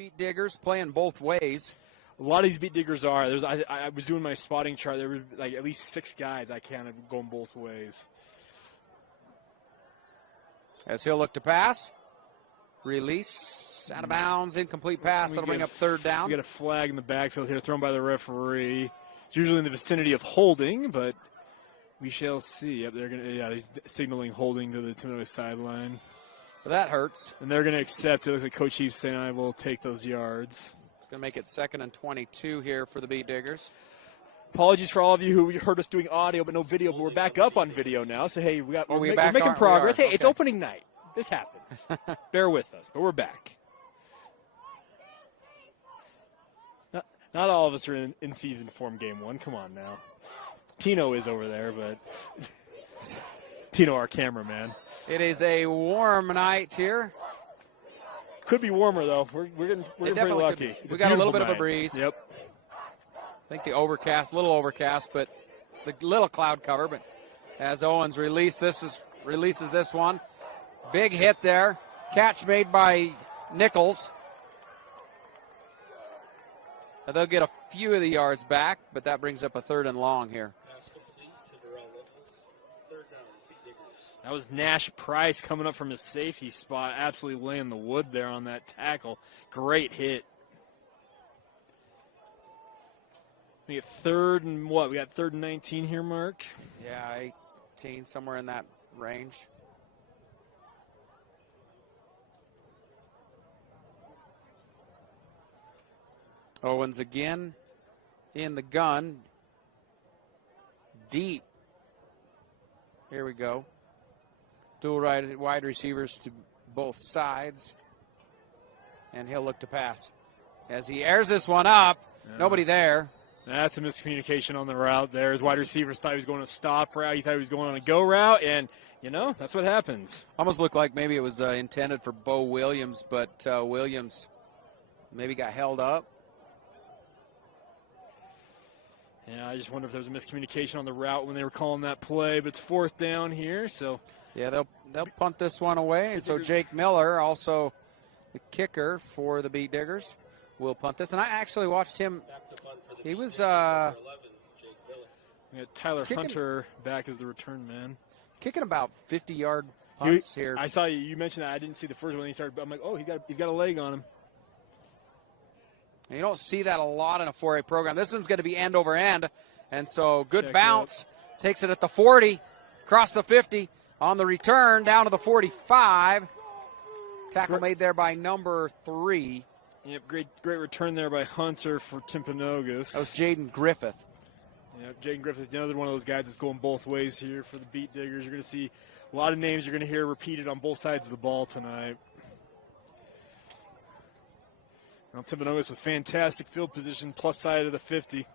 Beetdiggers playing both ways. A lot of these Beetdiggers are. I was doing my spotting chart. There were like at least 6 guys I counted going both ways. As he'll look to pass. Release, out of bounds, incomplete pass. That'll bring up third down. We got a flag in the backfield here thrown by the referee. It's usually in the vicinity of holding, but we shall see. Yep, he's signaling holding to the Timpanogos sideline. Well, that hurts. And they're going to accept it. Looks like Coach Chief's saying, I will take those yards. It's going to make it 2nd and 22 here for the Beetdiggers. Apologies for all of you who heard us doing audio but no video, but we're back up on video now. So, hey, we're making progress. Hey, It's opening night. This happens. Bear with us, but we're back. Not all of us are in season form game 1. Come on now. Tino is over there, but Tino, our cameraman. It is a warm night here. Could be warmer, though. We're getting pretty lucky. We got a little bit of a breeze. Yep. I think the little overcast, but the little cloud cover. But as Owens releases this one. Big hit there. Catch made by Nichols. Now they'll get a few of the yards back, but that brings up a 3rd and long here. That was Nash Price coming up from his safety spot, absolutely laying the wood there on that tackle. Great hit. We get 3rd and what? We got 3rd and 19 here, Mark? Yeah, 18, somewhere in that range. Owens again in the gun. Deep. Here we go. Dual wide receivers to both sides. And he'll look to pass. As he airs this one up, nobody there. That's a miscommunication on the route there. His wide receivers thought he was going to stop route. He thought he was going on a go route, and, that's what happens. Almost looked like maybe it was intended for Bo Williams, but Williams maybe got held up. Yeah, I just wonder if there was a miscommunication on the route when they were calling that play, but it's 4th down here, so. Yeah, they'll punt this one away. And so Jake Miller, also the kicker for the Beetdiggers, will punt this. And I actually watched him. He was we got Tyler Hunter back as the return man. Kicking about 50-yard punts here. I saw you mentioned that. I didn't see the first one. He started. I'm like, oh, he's got a leg on him. And you don't see that a lot in a 4A program. This one's going to be end over end. And so good bounce. Takes it at the 40, across the 50. On the return, down to the 45. Tackle made there by number 3. Yep, great return there by Hunter for Timpanogos. That was Jaden Griffith. Yep, Jaden Griffith, another one of those guys that's going both ways here for the Beetdiggers. You're going to see a lot of names you're going to hear repeated on both sides of the ball tonight. Now Timpanogos with fantastic field position, plus side of the 50.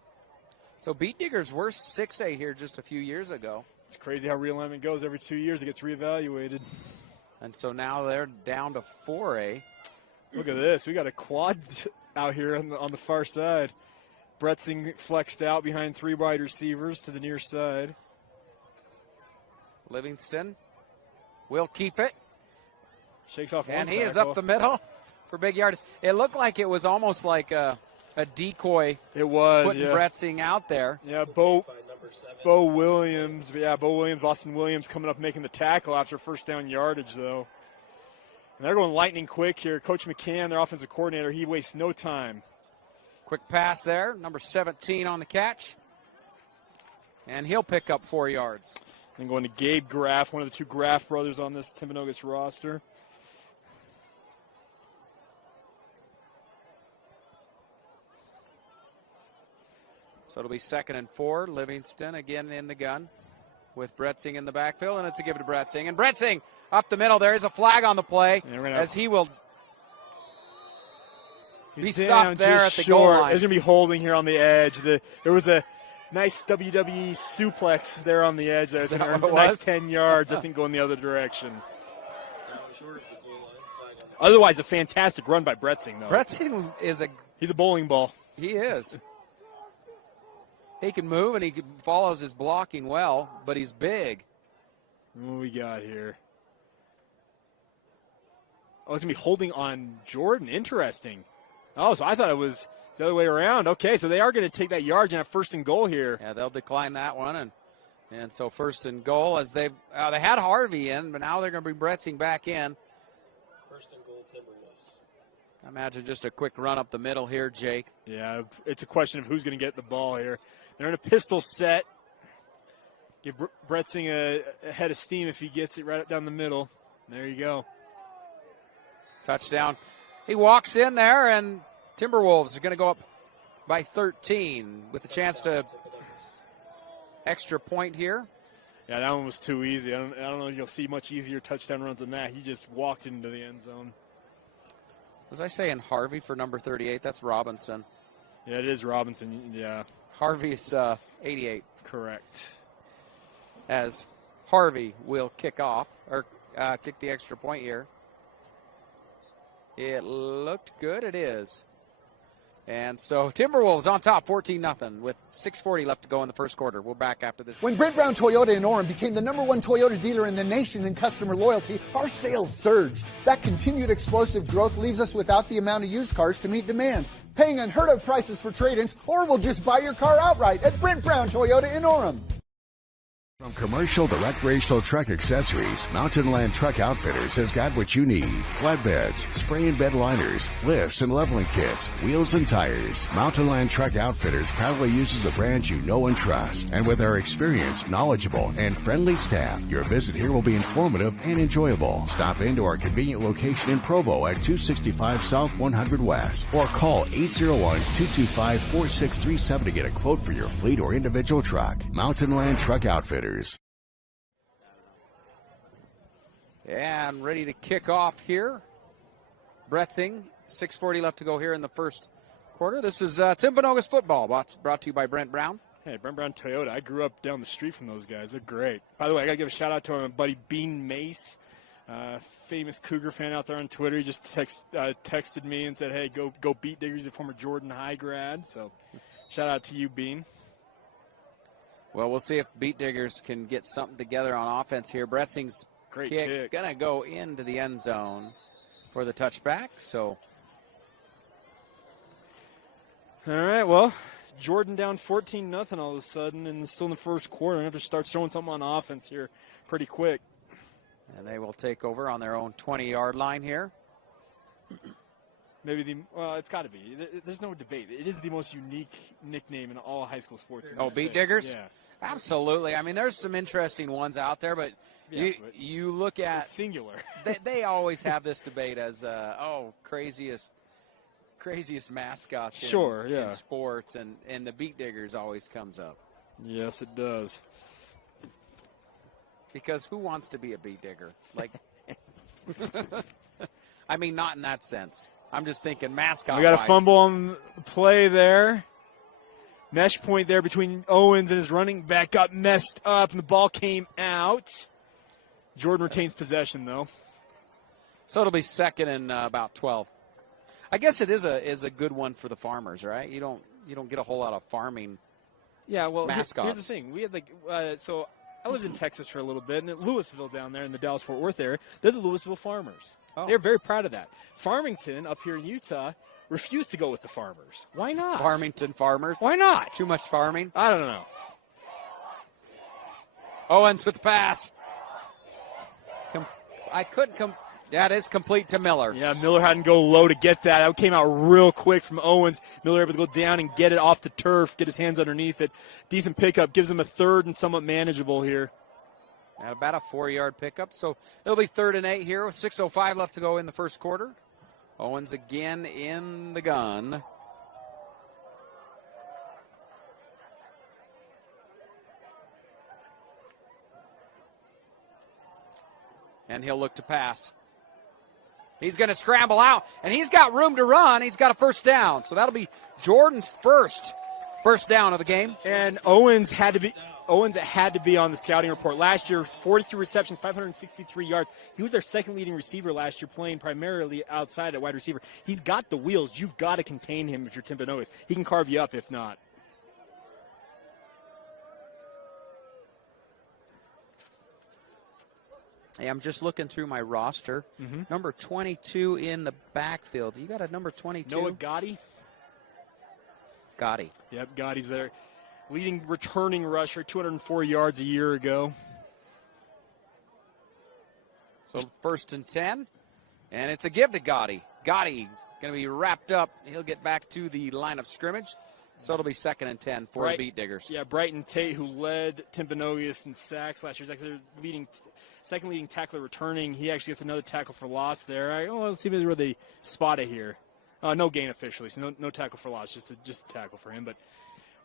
So Beetdiggers were 6A here just a few years ago. It's crazy how realignment goes. Every 2 years it gets reevaluated. And so now they're down to 4A. Look at this. We got a quads out here on the far side. Bretzing flexed out behind 3 wide receivers to the near side. Livingston will keep it. Shakes off one and he tackle. Is up the middle for big yards. It looked like it was almost like a decoy. It was, putting Bretzing out there. Yeah, Bo Williams. Yeah, Bo Williams, Boston Williams coming up making the tackle after first down yardage, though. And they're going lightning quick here. Coach McCann, their offensive coordinator, he wastes no time. Quick pass there, number 17 on the catch. And he'll pick up 4 yards. And going to Gabe Graff, one of the 2 Graff brothers on this Timpanogos roster. So it'll be 2nd and 4. Livingston again in the gun with Bretzing in the backfield, and it's a give to Bretzing. And Bretzing up the middle. There is a flag on the play as he will be stopped there at the goal line. There's going to be holding here on the edge. There was a nice WWE suplex there on the edge. There's a nice 10 yards, I think, going the other direction. Otherwise, a fantastic run by Bretzing, though. Bretzing he's a bowling ball. He is. He can move and he follows his blocking well, but he's big. What we got here? Oh, it's going to be holding on Jordan. Interesting. Oh, so I thought it was the other way around. Okay, so they are going to take that yard and have first and goal here. Yeah, they'll decline that one, and so first and goal as they had Harvey in, but now they're going to bring Bretzing back in. First and goal, Timberwolves. I imagine just a quick run up the middle here, Jake. Yeah, it's a question of who's going to get the ball here. They're in a pistol set. Give Bretzing a head of steam if he gets it right up down the middle. There you go. Touchdown. He walks in there, and Timberwolves are going to go up by 13 with a chance to extra point here. Yeah, that one was too easy. I don't know if you'll see much easier touchdown runs than that. He just walked into the end zone. Was I saying Harvey for number 38? That's Robinson. Yeah, it is Robinson, yeah. Harvey's 88. Correct. As Harvey will kick off, or kick the extra point here. It looked good. It is. And so Timberwolves on top, 14-0, with 6:40 left to go in the first quarter. We're back after this. When Brent Brown Toyota in Orem became the #1 Toyota dealer in the nation in customer loyalty, our sales surged. That continued explosive growth leaves us without the amount of used cars to meet demand, paying unheard of prices for trade-ins, or we'll just buy your car outright at Brent Brown Toyota in Orem. From commercial to recreational truck accessories, Mountain Land Truck Outfitters has got what you need. Flatbeds, spray and bed liners, lifts and leveling kits, wheels and tires. Mountain Land Truck Outfitters proudly uses a brand you know and trust. And with our experienced, knowledgeable, and friendly staff, your visit here will be informative and enjoyable. Stop into our convenient location in Provo at 265 South 100 West or call 801-225-4637 to get a quote for your fleet or individual truck. Mountain Land Truck Outfitters. And ready to kick off here. Bretzing, 6:40 left to go here in the first quarter. This is Timpanogos football, brought to you by Brent Brown. Hey, Brent Brown Toyota. I grew up down the street from those guys. They're great. By the way, I got to give a shout-out to my buddy Bean Mace, famous Cougar fan out there on Twitter. He just texted me and said, hey, go Beetdiggers, he's a former Jordan High grad. So shout-out to you, Bean. Well, we'll see if Beetdiggers can get something together on offense here. Bretzing's Great kick going to go into the end zone for the touchback. So, all right, well, Jordan down 14-0 all of a sudden, and still in the first quarter. They have to start showing something on offense here pretty quick. And they will take over on their own 20-yard line here. Maybe it's got to be. There's no debate. It is the most unique nickname in all high school sports. Oh, Beetdiggers? Yeah. Absolutely. I mean, there's some interesting ones out there, but you look at it's singular. they always have this debate as craziest mascots in sports, and the Beetdiggers always comes up. Yes, it does. Because who wants to be a Beetdigger? Like, I mean, not in that sense. I'm just thinking mascot. We got a fumble on the play there. Mesh point there between Owens and his running back got messed up, and the ball came out. Jordan retains possession, though. So it'll be second and about 12. I guess it is a good one for the farmers, right? You don't get a whole lot of farming. Yeah, well, mascots. Here's the thing. We had so I lived in Texas for a little bit, and at Louisville down there in the Dallas-Fort Worth area, they're the Louisville Farmers. Oh. They're very proud of that. Farmington up here in Utah refused to go with the Farmers. Why not? Farmington Farmers. Why not? Too much farming? I don't know. Owens with the pass. That is complete to Miller. Yeah, Miller had to go low to get that. That came out real quick from Owens. Miller able to go down and get it off the turf, get his hands underneath it. Decent pickup, gives him a third and somewhat manageable here. At about a 4-yard pickup, so it'll be 3rd and 8 here with 6:05 left to go in the first quarter. Owens again in the gun. And he'll look to pass. He's going to scramble out, and he's got room to run. He's got a first down, so that'll be Jordan's first down of the game. And Owens had to be on the scouting report. Last year, 43 receptions, 563 yards. He was their second leading receiver last year, playing primarily outside at wide receiver. He's got the wheels. You've got to contain him if you're Timpanogos. He can carve you up if not. Hey, I'm just looking through my roster. Number 22 in the backfield. You got a number 22? Noah Gotti. Gotti. Yep, Gotti's there. Leading returning rusher, 204 yards a year ago. So 1st and 10, and it's a give to Gotti. Gotti going to be wrapped up. He'll get back to the line of scrimmage. So it'll be 2nd and 10 for the Beetdiggers. Yeah, Brighton Tate, who led Timpanogos in sacks last year, is actually second leading tackler returning. He actually gets another tackle for loss there. Let's see where they spot it here. No gain officially, so no tackle for loss, just a tackle for him. But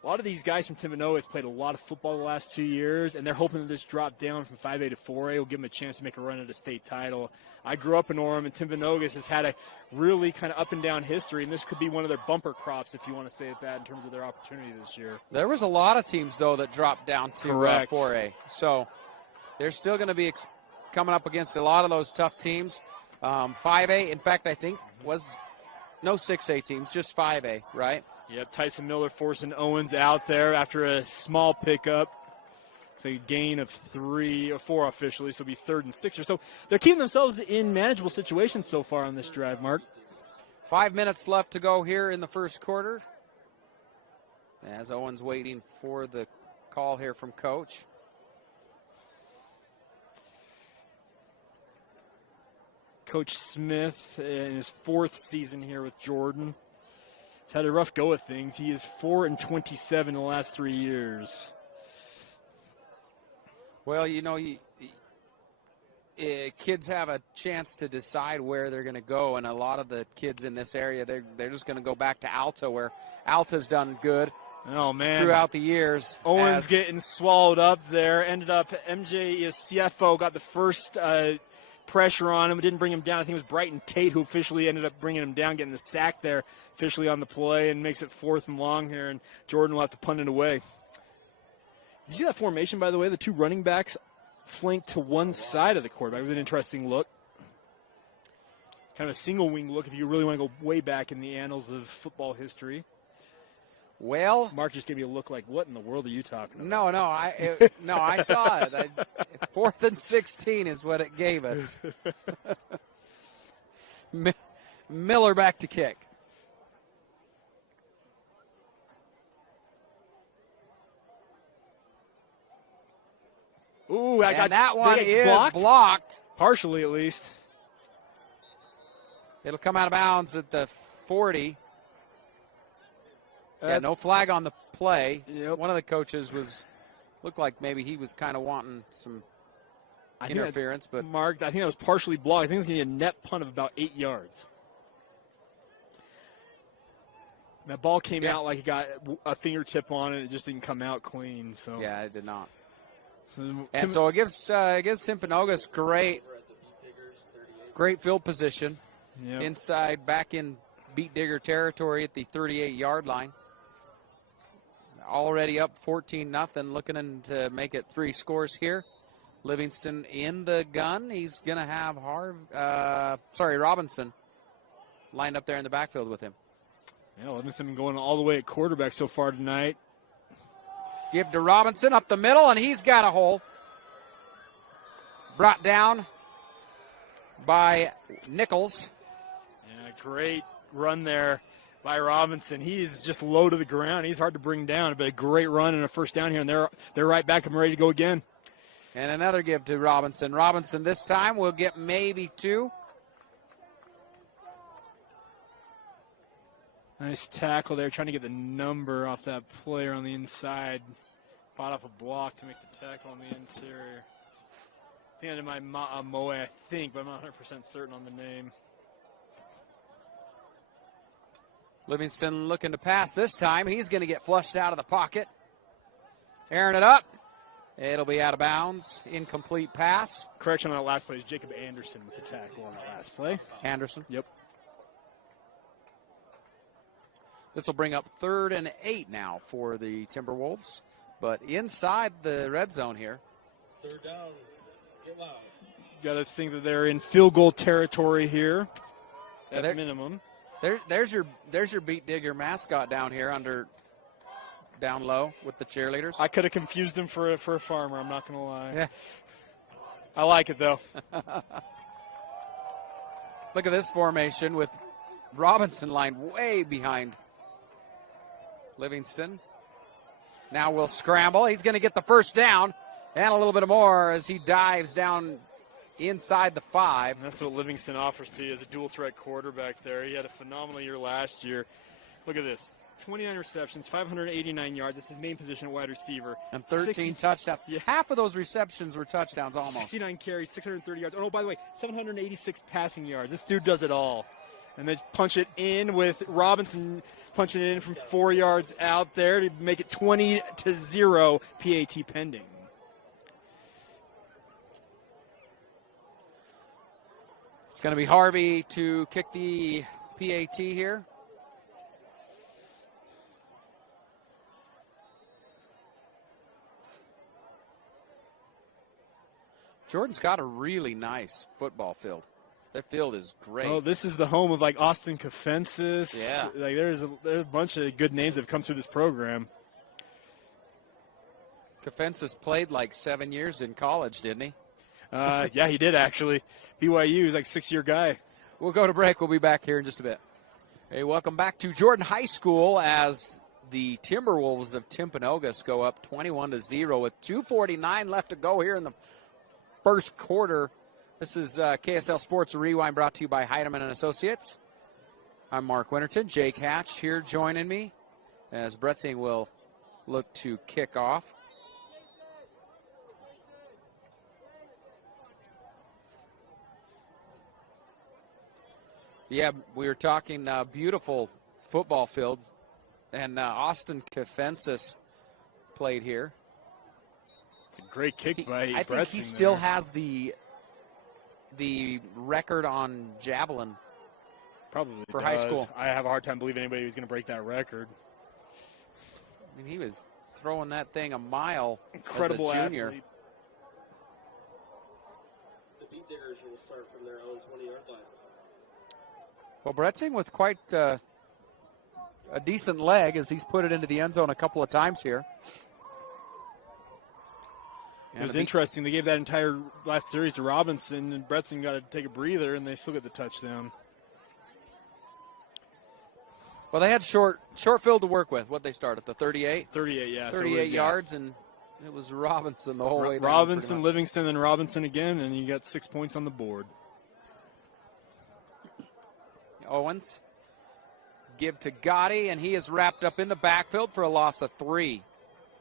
a lot of these guys from Timpanogos played a lot of football the last 2 years, and they're hoping that this drop down from 5A to 4A will give them a chance to make a run at a state title. I grew up in Orem, and Timpanogos has had a really kind of up-and-down history, and this could be one of their bumper crops, if you want to say it that, in terms of their opportunity this year. There was a lot of teams, though, that dropped down to 4A. So they're still going to be coming up against a lot of those tough teams. 5A, in fact, I think, was no 6A teams, just 5A, right? Yep, Tyson Miller forcing Owens out there after a small pickup. It's a gain of 3 or 4 officially, so it'll be 3rd and 6 or so. They're keeping themselves in manageable situations so far on this drive, Mark. 5 minutes left to go here in the first quarter. As Owens waiting for the call here from Coach. Coach Smith in his 4th season here with Jordan. He's had a rough go of things. He is 4-27 in the last 3 years. Well, you know, kids have a chance to decide where they're going to go, and a lot of the kids in this area, they're just going to go back to Alta, where Alta's done good. Oh, man. Throughout the years. Owens getting swallowed up there. Ended up, MJ is CFO, got the first pressure on him. It didn't bring him down. I think it was Brighton Tate who officially ended up bringing him down, getting the sack there officially on the play, and makes it 4th and long here, and Jordan will have to punt it away. Did you see that formation, by the way? The 2 running backs flanked to one side of the quarterback. It was an interesting look. Kind of a single wing look if you really want to go way back in the annals of football history. Well, Mark just gave me a look like, what in the world are you talking about? No, I saw it. 4th and 16 is what it gave us. Miller back to kick. Ooh, that one is blocked. Partially, at least. It'll come out of bounds at the 40. No flag on the play. Yep. One of the coaches looked like maybe he was kind of wanting some interference. But Mark, I think that was partially blocked. I think it's going to be a net punt of about 8 yards. That ball came out like it got a fingertip on it. It just didn't come out clean. So yeah, it did not. So, So it gives Timpanogos great field position inside, back in Beetdigger territory at the 38-yard line. Already up 14-0, looking to make it 3 scores here. Livingston in the gun. He's going to have Robinson lined up there in the backfield with him. Yeah, Livingston been going all the way at quarterback so far tonight. Give to Robinson up the middle, and he's got a hole. Brought down by Nichols. Yeah, great run there by Robinson. He's just low to the ground. He's hard to bring down, but a great run and a first down here, and they're right back and ready to go again. And another give to Robinson. Robinson this time will get maybe 2. Nice tackle there, trying to get the number off that player on the inside. Fought off a block to make the tackle on the interior. I think I did my Moe, I think, but I'm not 100% certain on the name. Livingston looking to pass this time. He's going to get flushed out of the pocket. Airing it up. It'll be out of bounds. Incomplete pass. Correction on that last play is Jacob Anderson with the tackle on that last play. Anderson. Yep. This will bring up 3rd and 8 now for the Timberwolves. But inside the red zone here. 3rd down. Get loud. Got to think that they're in field goal territory here at minimum. There's your Beetdigger mascot down here down low with the cheerleaders. I could have confused him for a farmer. I'm not going to lie. Yeah. I like it, though. Look at this formation with Robinson line way behind Livingston. Now we'll scramble. He's going to get the first down and a little bit more as he dives down inside the 5. And that's what Livingston offers to you as a dual-threat quarterback there. He had a phenomenal year last year. Look at this. 29 receptions, 589 yards. That's his main position at wide receiver. And 13 touchdowns. Yeah. Half of those receptions were touchdowns almost. 69 carries, 630 yards. Oh, by the way, 786 passing yards. This dude does it all. And they punch it in with Robinson punching it in from 4 yards out there to make it 20-0 PAT pending. It's going to be Harvey to kick the PAT here. Jordan's got a really nice football field. That field is great. Oh, this is the home of, like, Austin Kofensis. Yeah. Like, there's a bunch of good names that have come through this program. Kofensis played like 7 years in college, didn't he? Yeah, he did, actually. BYU is like a 6-year guy. We'll go to break. We'll be back here in just a bit. Hey, welcome back to Jordan High School as the Timberwolves of Timpanogos go up 21-0 with 2:49 left to go here in the first quarter. This is KSL Sports Rewind brought to you by Heidemann & Associates. I'm Mark Winterton. Jake Hatch here joining me as Bretzing will look to kick off. Yeah, we were talking beautiful football field, and Austin Kofensis played here. It's a great kick by I think he still has the record on javelin. Probably for does. high school. I have a hard time believing anybody was going to break that record. I mean, he was throwing that thing a mile Incredible as a junior. athlete. The Beetdiggers will start from their own 20-yard line. Well, Bretzing with quite a decent leg as he's put it into the end zone a couple of times here. It was interesting. They gave that entire last series to Robinson, and Bretzing got to take a breather, and they still get the touchdown. Well, they had short field to work with. What'd they start at, the 38? 38, yeah. 38 yards, and it was Robinson the whole way down. Robinson, Livingston, and Robinson again, and you got 6 points on the board. Owens give to Gotti, and he is wrapped up in the backfield for a loss of 3.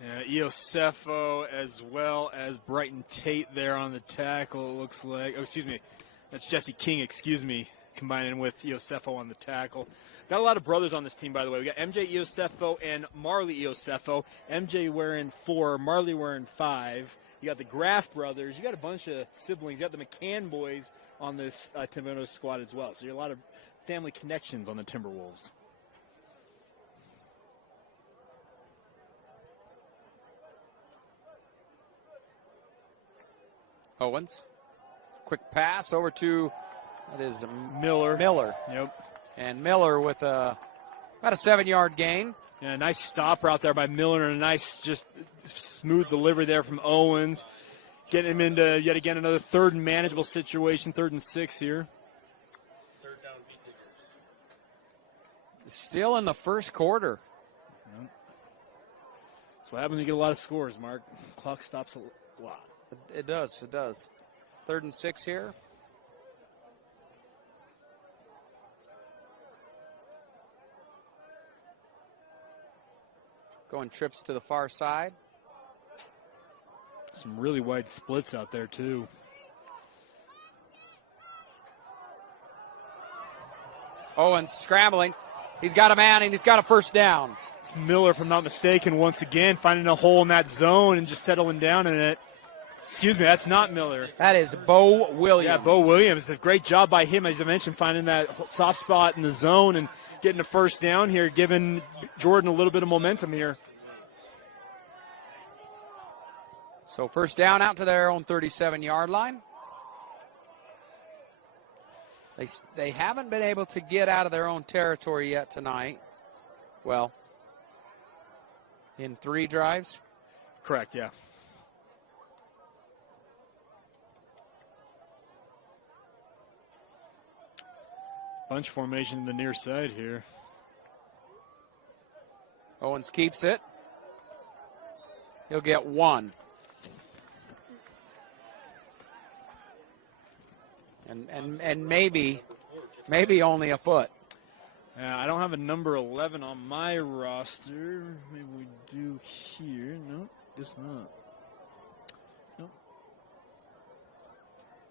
Yeah, Iosefo as well as Brighton Tate there on the tackle, it looks like. Oh, excuse me. That's Jesse King, combining with Iosefo on the tackle. Got a lot of brothers on this team, by the way. We got MJ Iosefo and Marley Iosefo. MJ wearing 4, Marley wearing 5. You got the Graff brothers. You got a bunch of siblings. You got the McCann boys on this Timpanogos squad as well. So you got a lot of family connections on the Timberwolves. Owens. Quick pass over to, that is Miller. Yep. And Miller with about a 7-yard gain. Yeah, nice stopper out there by Miller and a nice just smooth delivery there from Owens. Getting him into, yet again, another third and manageable situation, 3rd and 6 here. Third down, Beetdiggers. Still in the first quarter. Yep. That's what happens when you get a lot of scores, Mark. Clock stops a lot. It does. 3rd and 6 here. Going trips to the far side. Some really wide splits out there, too. Owens scrambling. He's got a man, and he's got a first down. It's Miller, if I'm not mistaken, once again, finding a hole in that zone and just settling down in it. Excuse me, that's not Miller. That is Bo Williams. Yeah, Bo Williams. A great job by him, as I mentioned, finding that soft spot in the zone and getting a first down here, giving Jordan a little bit of momentum here. So first down out to their own 37-yard line. They haven't been able to get out of their own territory yet tonight. Well, in 3 drives. Correct, yeah. Bunch formation in the near side here. Owens keeps it. He'll get one. And maybe only a foot. Yeah, I don't have a number 11 on my roster. Maybe we do here. No, guess not. Nope.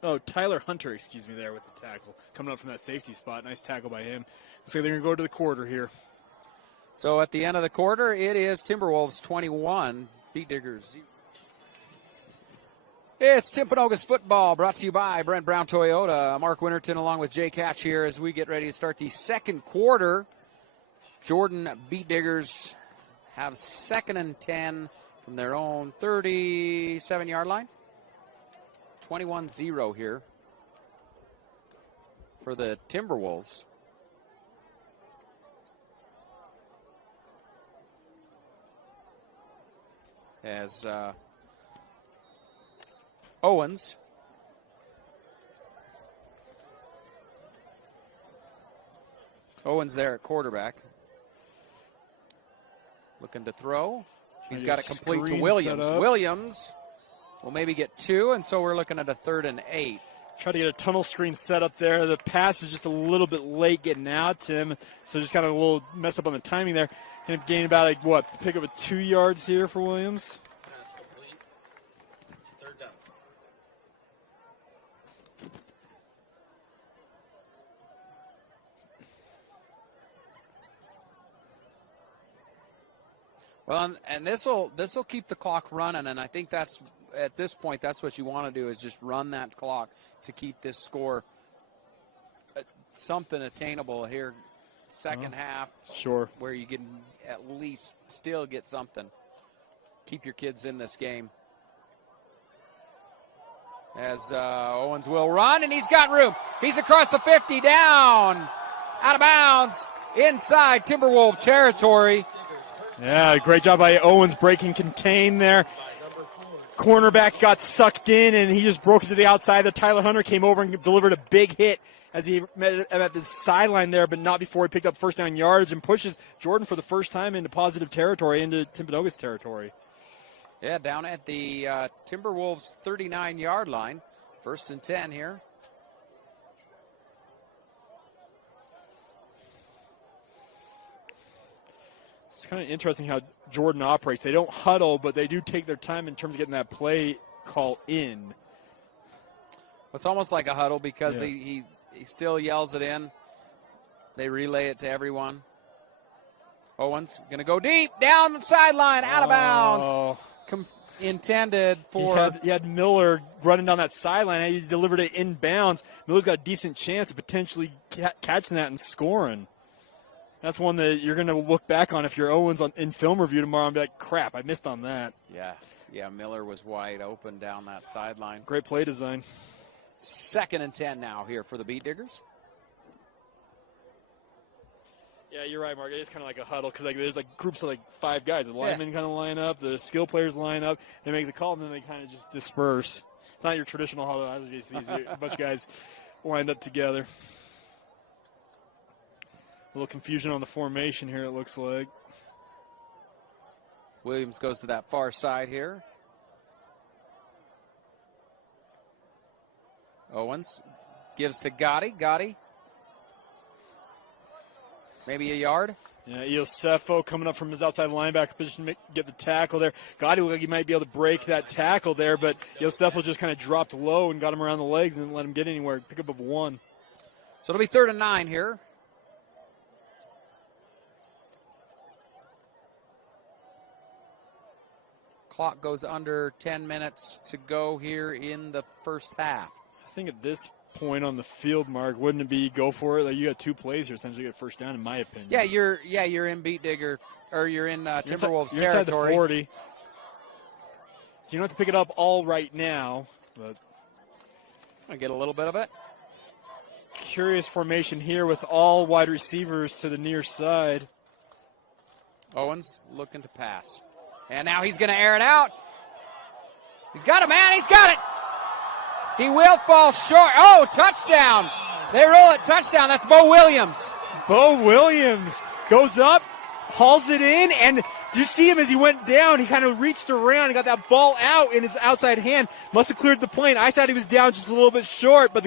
Oh, Tyler Hunter, excuse me, there with the tackle. Coming up from that safety spot. Nice tackle by him. Looks like they're going to go to the quarter here. So at the end of the quarter, it is Timberwolves 21, Beetdiggers 0. It's Timpanogos football, brought to you by Brent Brown Toyota. Mark Winterton along with Jake Hatch here as we get ready to start the second quarter. Jordan Beetdiggers have 2nd and 10 from their own 37-yard line. 21-0 here for the Timberwolves. As Owens there at quarterback. Looking to throw. He's got it complete to Williams. Williams will maybe get 2, and so we're looking at a 3rd and 8. Try to get a tunnel screen set up there. The pass was just a little bit late getting out to him, so just kind of a little mess up on the timing there. Ended up gaining about, pick up a 2 yards here for Williams. Pass complete. 3rd down. Well, and this will keep the clock running, and I think that's at this point that's what you want to do is just run that clock to keep this score something attainable here. Second half, sure, where you can at least still get something. Keep your kids in this game. As Owens will run, and he's got room. He's across the 50, down, out of bounds, inside Timberwolves territory. Yeah, great job by Owens breaking contain there. Cornerback got sucked in, and he just broke it to the outside. The Tyler Hunter came over and delivered a big hit as he met at the sideline there, but not before he picked up first down yardage and pushes Jordan for the first time into positive territory, into Timpanogos territory. Yeah, down at the Timberwolves 39-yard line. 1st and 10 here. It's kind of interesting how Jordan operates. They don't huddle, but they do take their time in terms of getting that play call in. It's almost like a huddle because he still yells it in. They relay it to everyone. Owens going to go deep, down the sideline, out of bounds. Intended for... He had Miller running down that sideline. He delivered it inbounds. Miller's got a decent chance of potentially catching that and scoring. That's one that you're going to look back on if you're Owens in film review tomorrow and be like, crap, I missed on that. Yeah, Miller was wide open down that sideline. Great play design. 2nd and 10 now here for the Beetdiggers. Yeah, you're right, Mark. It is kind of like a huddle because there's groups of 5 guys. The linemen kind of line up, the skill players line up, they make the call, and then they kind of just disperse. It's not your traditional huddle. It's a bunch of guys lined up together. A little confusion on the formation here, it looks like. Williams goes to that far side here. Owens gives to Gotti. Gotti. Maybe a yard. Yeah, Iosefo coming up from his outside linebacker position to get the tackle there. Gotti looked like he might be able to break that tackle there, but Iosefo just kind of dropped low and got him around the legs and didn't let him get anywhere. Pick up of 1. So it'll be 3rd and 9 here. Clock goes under 10 minutes to go here in the first half. I think at this point on the field, Mark, wouldn't it be go for it? You got 2 plays here, essentially you get first down, in my opinion. Yeah, you're in Beetdigger, or you're in Timberwolves you're territory. Inside the 40. So you don't have to pick it up all right now, but I get a little bit of it. Curious formation here with all wide receivers to the near side. Owens looking to pass. And now he's going to air it out. He's got it, man. He's got it. He will fall short. Oh, touchdown. They roll it. Touchdown. That's Bo Williams. Bo Williams goes up, hauls it in, and did you see him as he went down? He kind of reached around and got that ball out in his outside hand. Must have cleared the plane. I thought he was down just a little bit short, but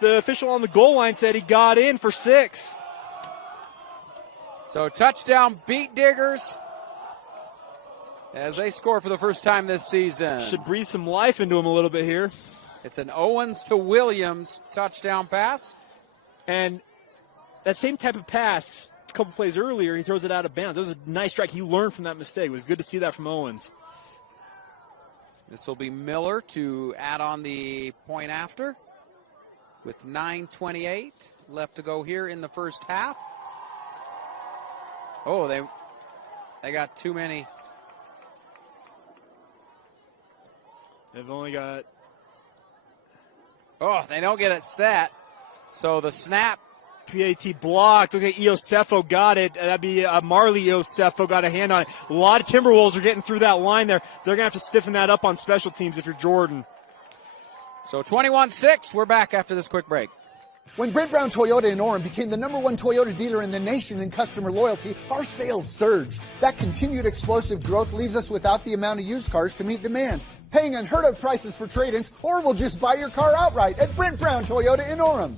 the official on the goal line said he got in for 6. So touchdown, Beetdiggers, as they score for the first time this season. Should breathe some life into him a little bit here. It's an Owens to Williams touchdown pass. And that same type of pass, a couple plays earlier, he throws it out of bounds. That was a nice strike. He learned from that mistake. It was good to see that from Owens. This will be Miller to add on the point after with 9:28 left to go here in the first half. Oh, they got too many. They've only got... Oh, they don't get it set. So the snap. PAT blocked. Look at Iosefo got it. That'd be Marley Iosefo got a hand on it. A lot of Timberwolves are getting through that line there. They're going to have to stiffen that up on special teams if you're Jordan. So 21-6. We're back after this quick break. When Brent Brown Toyota in Orem became the #1 Toyota dealer in the nation in customer loyalty, our sales surged. That continued explosive growth leaves us without the amount of used cars to meet demand, paying unheard of prices for trade-ins, or we'll just buy your car outright at Brent Brown Toyota in Orem.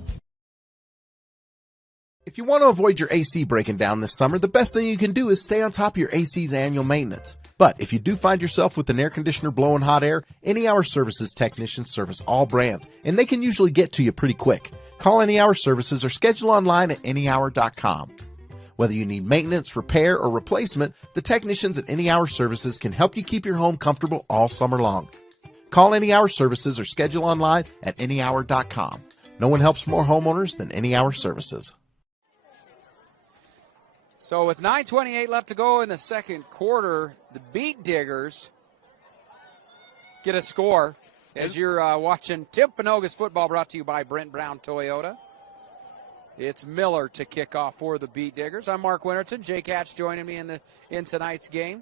If you want to avoid your AC breaking down this summer, the best thing you can do is stay on top of your AC's annual maintenance. But if you do find yourself with an air conditioner blowing hot air, Any Hour Services technicians service all brands, and they can usually get to you pretty quick. Call Any Hour Services or schedule online at anyhour.com. Whether you need maintenance, repair, or replacement, the technicians at Any Hour Services can help you keep your home comfortable all summer long. Call Any Hour Services or schedule online at anyhour.com. No one helps more homeowners than Any Hour Services. So with 9:28 left to go in the second quarter, the Beetdiggers get a score as you're watching Timpanogos football, brought to you by Brent Brown Toyota. It's Miller to kick off for the Beetdiggers. I'm Mark Winterton. Jake Hatch joining me in tonight's game.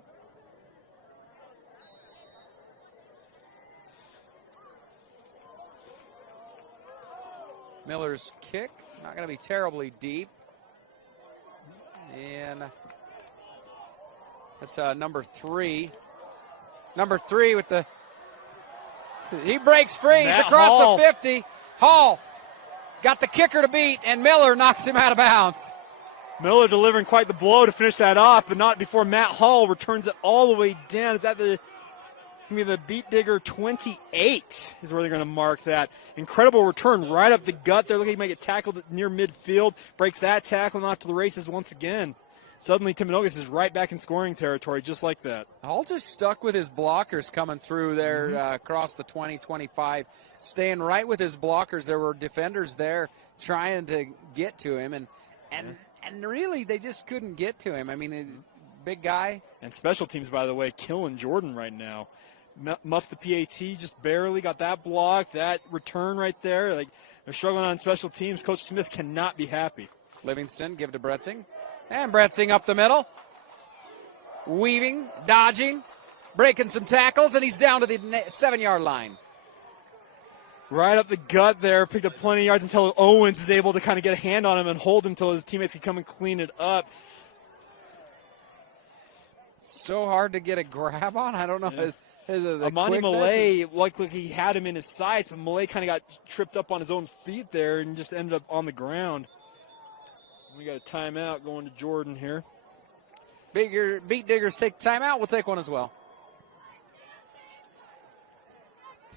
Miller's kick, not going to be terribly deep. And that's number 3. Number 3 with the... He breaks free. He's across Hall. the 50. Hall. He's got the kicker to beat, and Miller knocks him out of bounds. Miller delivering quite the blow to finish that off, but not before Matt Hall returns it all the way down. Is that the... It's going to be the Beetdigger 28 is where they're going to mark that. Incredible return right up the gut there. Look, he might get tackled near midfield. Breaks that tackle and off to the races once again. Suddenly, Timpanogos is right back in scoring territory just like that. Hall just stuck with his blockers coming through there across the 20-25. Staying right with his blockers. There were defenders there trying to get to him. And really, they just couldn't get to him. I mean, big guy. And special teams, by the way, killing Jordan right now. Muffed the PAT, just barely got that block, that return right there. Like, they're struggling on special teams. Coach Smith cannot be happy. Livingston, give to Bretzing. And Bretzing up the middle. Weaving, dodging, breaking some tackles, and he's down to the 7-yard line. Right up the gut there, picked up plenty of yards until Owens is able to kind of get a hand on him and hold him until his teammates can come and clean it up. So hard to get a grab on. I don't know. Yeah. The Amani quickness Malay, like he had him in his sights, but Malay kind of got tripped up on his own feet there and just ended up on the ground. We got a timeout going to Jordan here. Beetdiggers take timeout. We'll take one as well.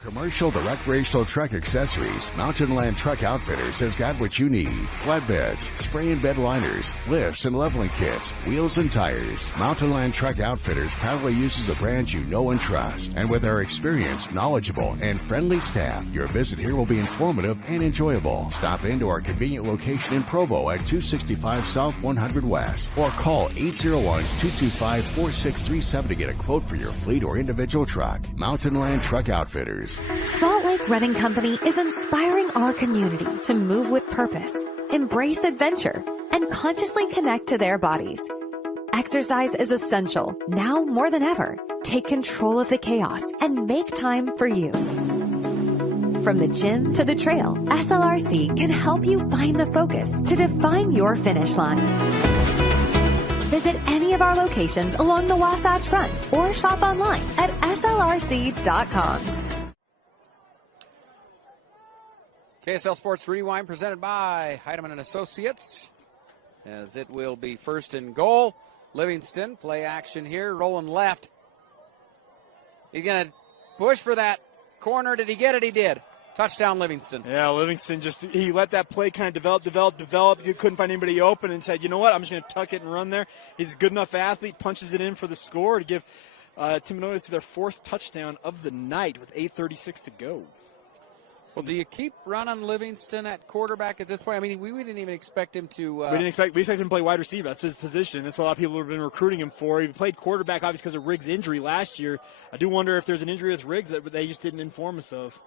Commercial to recreational truck accessories, Mountain Land Truck Outfitters has got what you need. Flatbeds, spray and bed liners, lifts and leveling kits, wheels and tires. Mountain Land Truck Outfitters proudly uses a brand you know and trust. And with our experienced, knowledgeable, and friendly staff, your visit here will be informative and enjoyable. Stop into our convenient location in Provo at 265 South 100 West or call 801-225-4637 to get a quote for your fleet or individual truck. Mountain Land Truck Outfitters. Salt Lake Running Company is inspiring our community to move with purpose, embrace adventure, and consciously connect to their bodies. Exercise is essential now more than ever. Take control of the chaos and make time for you. From the gym to the trail, SLRC can help you find the focus to define your finish line. Visit any of our locations along the Wasatch Front or shop online at slrc.com. KSL Sports Rewind presented by Heidemann and Associates, as it will be first and goal. Livingston, play action here, rolling left. He's going to push for that corner. Did he get it? He did. Touchdown, Livingston. Yeah, Livingston he let that play kind of develop. You couldn't find anybody open and said, you know what, I'm just going to tuck it and run there. He's a good enough athlete, punches it in for the score to give Timpanogos their 4th touchdown of the night with 8:36 to go. Well, do you keep running Livingston at quarterback at this point? I mean, we didn't even expect him to. We expect him to play wide receiver. That's his position. That's what a lot of people have been recruiting him for. He played quarterback, obviously, because of Riggs' injury last year. I do wonder if there's an injury with Riggs that they just didn't inform us of.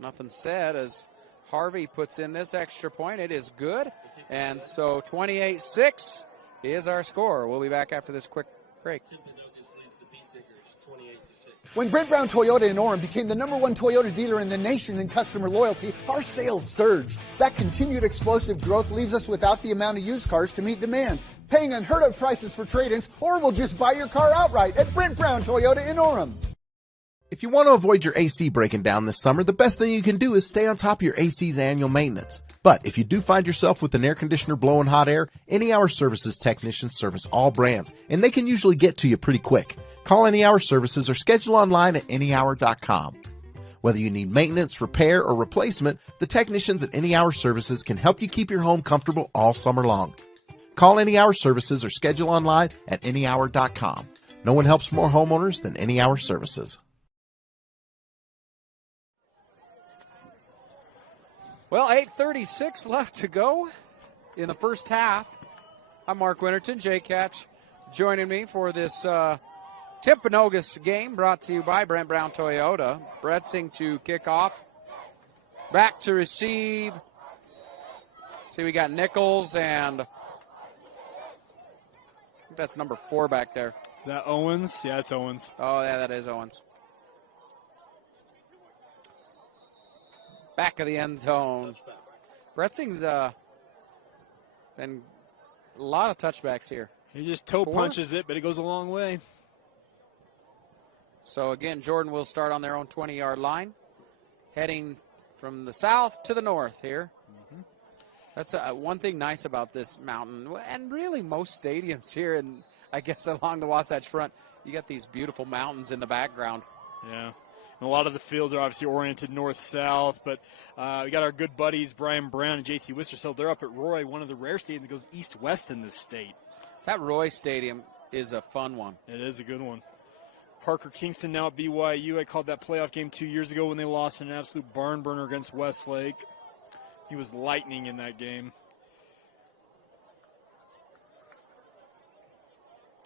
Nothing said as Harvey puts in this extra point. It is good. And so 28-6 is our score. We'll be back after this quick break. Timpanogos leads the Beetdiggers 28-6. When Brent Brown Toyota in Orem became the #1 Toyota dealer in the nation in customer loyalty, our sales surged. That continued explosive growth leaves us without the amount of used cars to meet demand, paying unheard of prices for trade-ins, or we'll just buy your car outright at Brent Brown Toyota in Orem. If you want to avoid your AC breaking down this summer, the best thing you can do is stay on top of your AC's annual maintenance. But if you do find yourself with an air conditioner blowing hot air, Any Hour Services technicians service all brands, and they can usually get to you pretty quick. Call Any Hour Services or schedule online at anyhour.com. Whether you need maintenance, repair, or replacement, the technicians at Any Hour Services can help you keep your home comfortable all summer long. Call Any Hour Services or schedule online at anyhour.com. No one helps more homeowners than Any Hour Services. Well, 8:36 left to go in the first half. I'm Mark Winterton, Jay Catch, joining me for this Timpanogos game brought to you by Brent Brown Toyota. Bretzing to kick off. Back to receive. See, we got Nichols and I think that's number 4 back there. Is that Owens? Yeah, it's Owens. Oh, yeah, that is Owens. Back of the end zone. Bretzing's been a lot of touchbacks here. He just toe 4? punches it, but it goes a long way. So, again, Jordan will start on their own 20-yard line, heading from the south to the north here. Mm-hmm. That's one thing nice about this mountain, and really most stadiums here, and I guess along the Wasatch Front, you got these beautiful mountains in the background. Yeah. And a lot of the fields are obviously oriented north-south, but we got our good buddies Brian Brown and JT Wistersill. They're up at Roy, one of the rare stadiums that goes east-west in this state. That Roy Stadium is a fun one. It is a good one. Parker Kingston now at BYU. I called that playoff game 2 years ago when they lost in an absolute barn burner against Westlake. He was lightning in that game.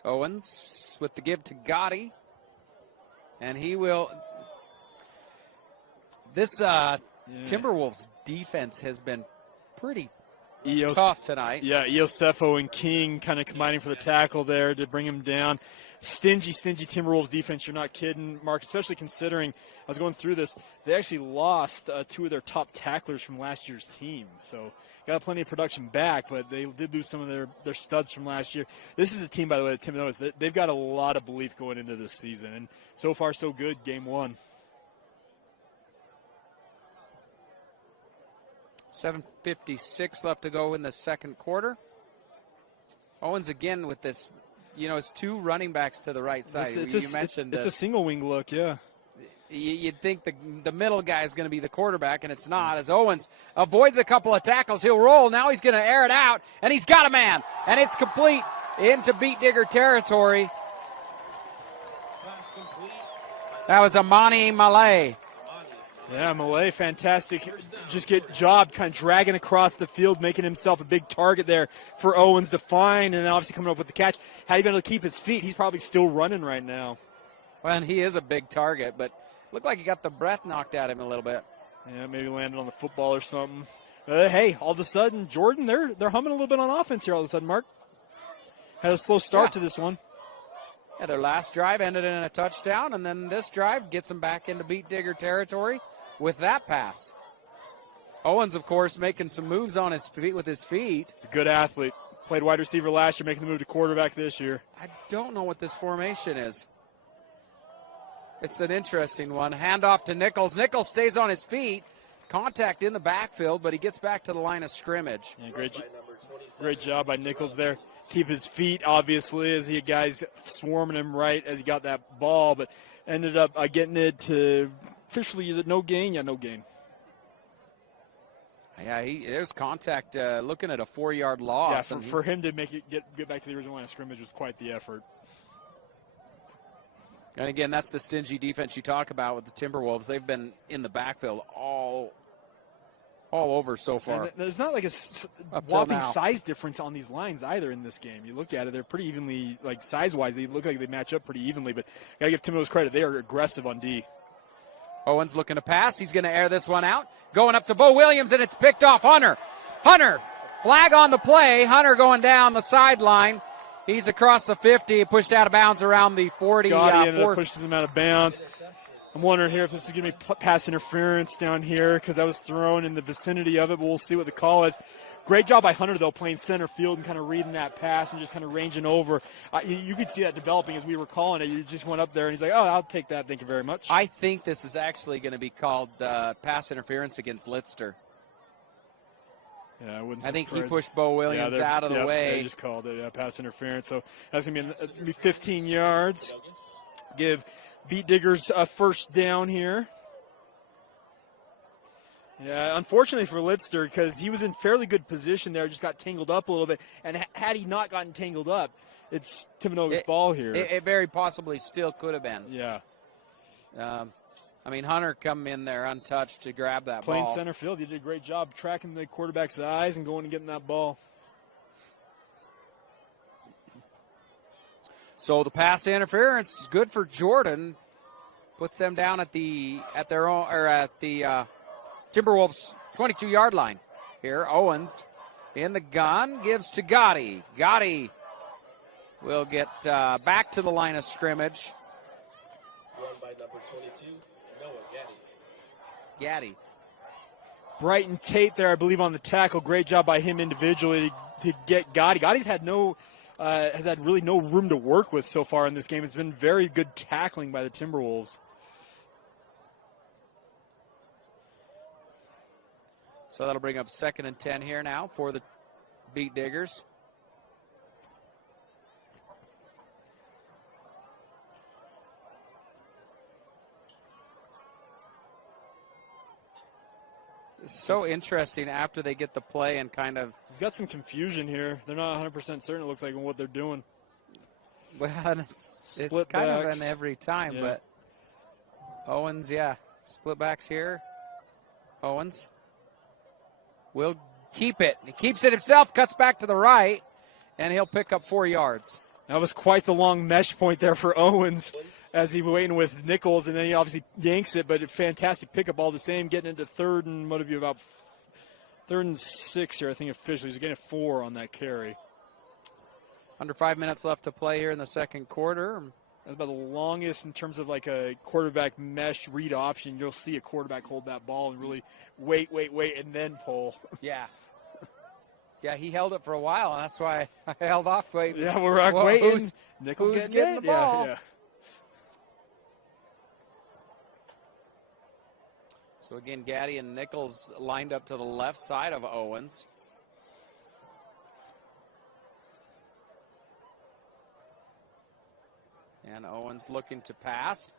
Owens with the give to Gotti. And he will... This Timberwolves defense has been pretty tough tonight. Yeah, Iosefo and King kind of combining for the tackle there to bring him down. Stingy Timberwolves defense, you're not kidding, Mark, especially considering, I was going through this, they actually lost 2 of their top tacklers from last year's team. So got plenty of production back, but they did lose some of their studs from last year. This is a team, by the way, that Tim knows, they've got a lot of belief going into this season. And so far, so good, game 1. 7:56 left to go in the second quarter. Owens again with this, it's 2 running backs to the right side. You mentioned it's a single wing look, yeah. You'd think the middle guy is going to be the quarterback, and it's not. As Owens avoids a couple of tackles, he'll roll. Now he's going to air it out, and he's got a man, and it's complete into Beetdigger territory. That was Amani Malay. Yeah, Malay, fantastic. Just get job kind of dragging across the field, making himself a big target there for Owens to find, and then obviously coming up with the catch. Had he been able to keep his feet, he's probably still running right now. Well, and he is a big target, but looked like he got the breath knocked out of him a little bit. Yeah, maybe landed on the football or something. Hey, all of a sudden, Jordan, they're humming a little bit on offense here all of a sudden, Mark. Had a slow start to this one. Yeah, their last drive ended in a touchdown, and then this drive gets them back into Beetdigger territory with that pass. Owens, of course, making some moves on his feet with his feet. He's a good athlete. Played wide receiver last year, making the move to quarterback this year. I don't know what this formation is. It's an interesting one. Handoff to Nichols. Nichols stays on his feet. Contact in the backfield, but he gets back to the line of scrimmage. Yeah, great job by Nichols there. Keep his feet, obviously, as he had guys swarming him right as he got that ball, but ended up getting it to officially, is it no gain? Yeah, no gain. Yeah, there's contact looking at a 4-yard loss. Yeah, for him to make it get back to the original line of scrimmage was quite the effort. And again, that's the stingy defense you talk about with the Timberwolves. They've been in the backfield all over so far. And there's not like a whopping size difference on these lines either in this game. You look at it, they're pretty evenly, like size-wise, they look like they match up pretty evenly, but got to give Timberwolves credit. They are aggressive on D. Owens looking to pass. He's going to air this one out. Going up to Bo Williams, and it's picked off. Hunter, flag on the play. Hunter going down the sideline. He's across the 50, pushed out of bounds around the 40. Pushes him out of bounds. I'm wondering here if this is going to be pass interference down here because that was thrown in the vicinity of it, but we'll see what the call is. Great job by Hunter, though, playing center field and kind of reading that pass and just kind of ranging over. You could see that developing as we were calling it. You just went up there, and he's like, oh, I'll take that. Thank you very much. I think this is actually going to be called pass interference against Litster. Yeah, I wouldn't. I think he pushed Bo Williams out of the way. They just called it pass interference. So that's going to be 15 yards. Give Beetdiggers a first down here. Yeah, unfortunately for Litster, because he was in fairly good position there, just got tangled up a little bit. And had he not gotten tangled up, it's Timpanogos' ball here. It very possibly still could have been. Yeah. I mean, Hunter come in there untouched to grab that ball. Playing center field, he did a great job tracking the quarterback's eyes and going and getting that ball. So the pass interference is good for Jordan. Puts them down at the Timberwolves 22-yard line. Here, Owens in the gun, gives to Gotti. Gotti will get back to the line of scrimmage. Run by number 22, Noah Gaddy. Gaddy. Brighton Tate there, I believe, on the tackle. Great job by him individually to get Gotti. Gotti's had has had really no room to work with so far in this game. It's been very good tackling by the Timberwolves. So that'll bring up 2nd and 10 here now for the Beetdiggers. It's so interesting after they get the play and kind of... We've got some confusion here. They're not 100% certain, it looks like, on what they're doing. Well, it's kind of an every time, but Owens, split backs here. Owens will keep it. He keeps it himself, cuts back to the right, and he'll pick up 4 yards. That was quite the long mesh point there for Owens as he was waiting with Nichols, and then he obviously yanks it, but a fantastic pickup all the same, getting into 3rd and 6 here, I think, officially. He's getting a 4 on that carry. Under 5 minutes left to play here in the second quarter. That's about the longest in terms of like a quarterback mesh read option. You'll see a quarterback hold that ball and really wait, and then pull. Yeah. Yeah, he held it for a while, and that's why I held off waiting. Yeah, we're waiting. Nichols who's getting the ball? Yeah. So again, Gaddy and Nichols lined up to the left side of Owens. And Owens looking to pass.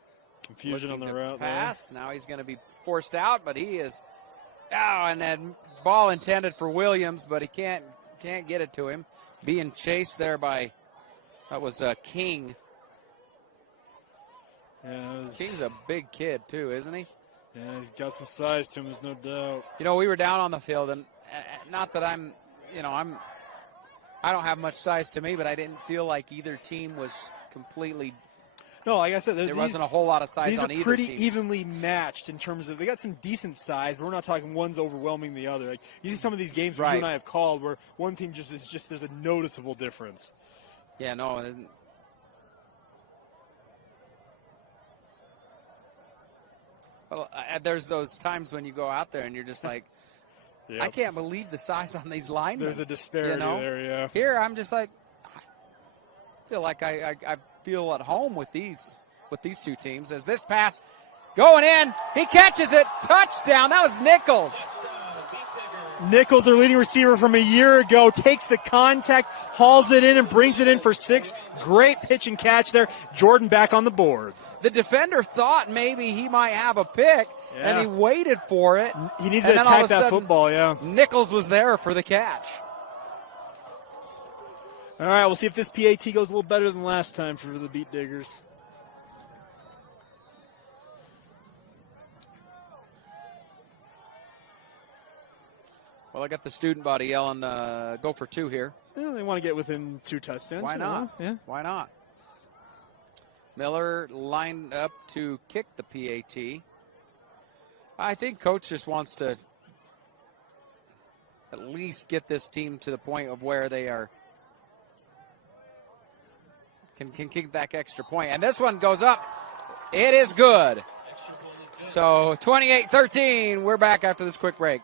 Confusion on the route. Pass. Now he's going to be forced out, but he is. Oh, and then ball intended for Williams, but he can't get it to him. Being chased there by, that was King. Yeah, King's a big kid too, isn't he? Yeah, he's got some size to him, there's no doubt. You know, we were down on the field, and not that I don't have much size to me, but I didn't feel like either team was completely. No, like I said, there wasn't a whole lot of size on either team. These are pretty evenly matched in terms of, they got some decent size, but we're not talking one's overwhelming the other. Like, you see some of these games where you and I have called where one team there's a noticeable difference. Yeah, no. Well, there's those times when you go out there and you're just like, Yep. I can't believe the size on these linemen. There's a disparity there, yeah. Here, I'm just like, I feel like I feel at home with these two teams. As this pass going in, he catches it, touchdown. That was Nichols. Nichols, their leading receiver from a year ago, takes the contact, hauls it in, and brings it in for 6. Great pitch and catch there. Jordan back on the board. The defender thought maybe he might have a pick, and he waited for it. He needs to attack that football, Nichols was there for the catch. All right, we'll see if this PAT goes a little better than last time for the Beetdiggers. Well, I got the student body yelling, go for 2 here. Yeah, they want to get within 2 touchdowns. Why not? Yeah. Why not? Miller lined up to kick the PAT. I think Coach just wants to at least get this team to the point of where they are can kick that extra point. And this one goes up. It is good. So 28-13. We're back after this quick break.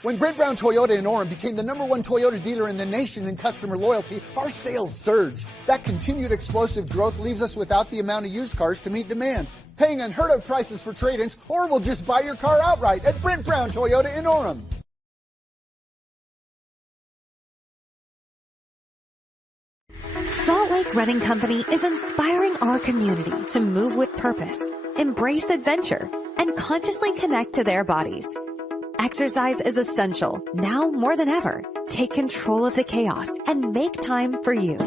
When Brent Brown Toyota in Orem became the #1 Toyota dealer in the nation in customer loyalty, our sales surged. That continued explosive growth leaves us without the amount of used cars to meet demand, paying unheard of prices for trade-ins, or we'll just buy your car outright at Brent Brown Toyota in Orem. Salt Lake Running Company is inspiring our community to move with purpose, embrace adventure, and consciously connect to their bodies. Exercise is essential now more than ever. Take control of the chaos and make time for you.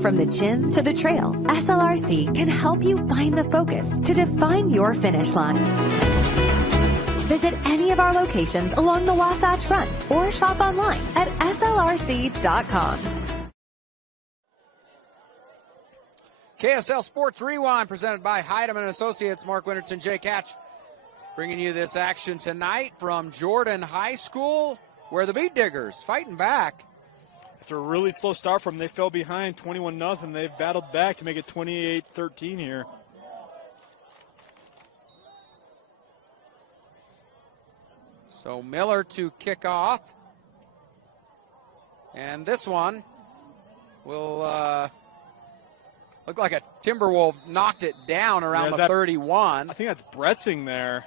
From the gym to the trail, SLRC can help you find the focus to define your finish line. Visit any of our locations along the Wasatch Front or shop online at slrc.com. KSL Sports Rewind presented by Heidemann Associates. Mark Winterton, Jake Hatch, bringing you this action tonight from Jordan High School, where the Beetdiggers fighting back. After a really slow start from them, they fell behind 21-0. They've battled back to make it 28-13 here. So Miller to kick off. And this one will look like a Timberwolf knocked it down around the 31. I think that's Bretzing there.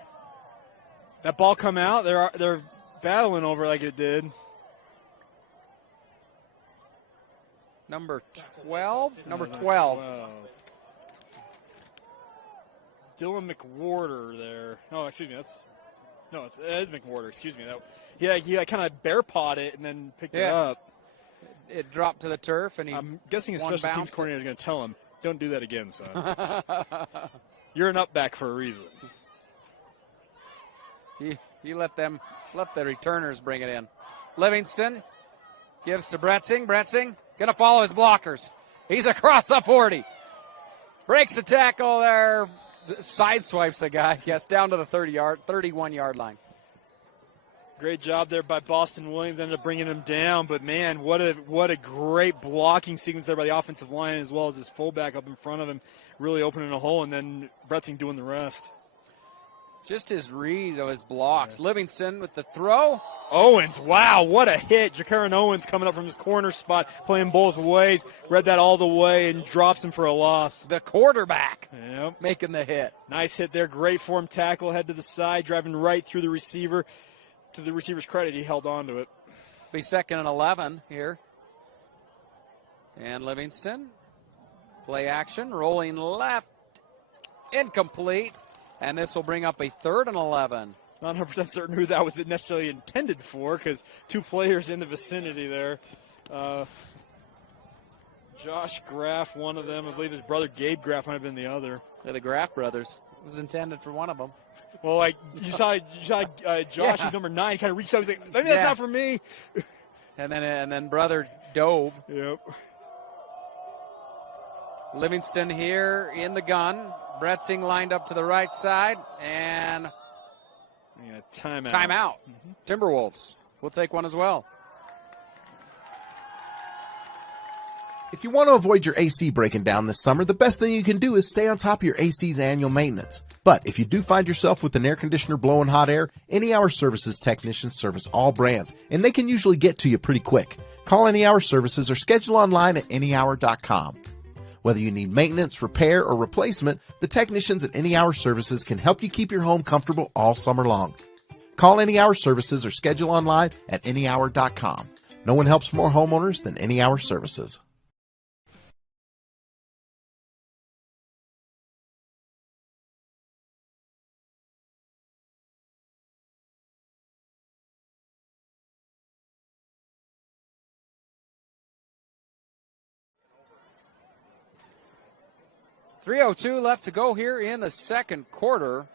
That ball come out, they're battling over like it did. Number 12? Number 12. Dylan McWhorter there. No, excuse me. It is McWhorter. Excuse me. He kind of bear pawed it and then picked it up. It dropped to the turf, and I'm guessing his special teams coordinator is going to tell him, don't do that again, son. You're an up back for a reason. You let the returners bring it in. Livingston gives to Bretzing. Bretzing going to follow his blockers. He's across the 40. Breaks the tackle there. Side swipes a guy. Yes, down to the 31-yard line. Great job there by Boston Williams. Ended up bringing him down. But, man, what a great blocking sequence there by the offensive line, as well as his fullback up in front of him, really opening a hole, and then Bretzing doing the rest. Just his read of his blocks. Livingston with the throw. Owens, wow, what a hit. Jakaran Owens coming up from his corner spot, playing both ways. Read that all the way and drops him for a loss. The quarterback making the hit. Nice hit there. Great form tackle. Head to the side, driving right through the receiver. To the receiver's credit, he held on to it. Be 2nd and 11 here. And Livingston, play action, rolling left, incomplete. And this will bring up a 3rd and 11. Not 100% certain who that was necessarily intended for, because 2 players in the vicinity there. Josh Graff, one of them. I believe his brother Gabe Graff might have been the other. They're the Graff brothers. It was intended for one of them. Well, like you saw Josh, who's number 9, kind of reached out. He's like, maybe that's not for me. And then brother dove. Yep. Livingston here in the gun. Bretzing lined up to the right side, and timeout. Mm-hmm. Timberwolves will take one as well. If you want to avoid your AC breaking down this summer, the best thing you can do is stay on top of your AC's annual maintenance. But if you do find yourself with an air conditioner blowing hot air, Any Hour Services technicians service all brands, and they can usually get to you pretty quick. Call Any Hour Services or schedule online at anyhour.com. Whether you need maintenance, repair, or replacement, the technicians at Any Hour Services can help you keep your home comfortable all summer long. Call Any Hour Services or schedule online at anyhour.com. No one helps more homeowners than Any Hour Services. .302 left to go here in the second quarter.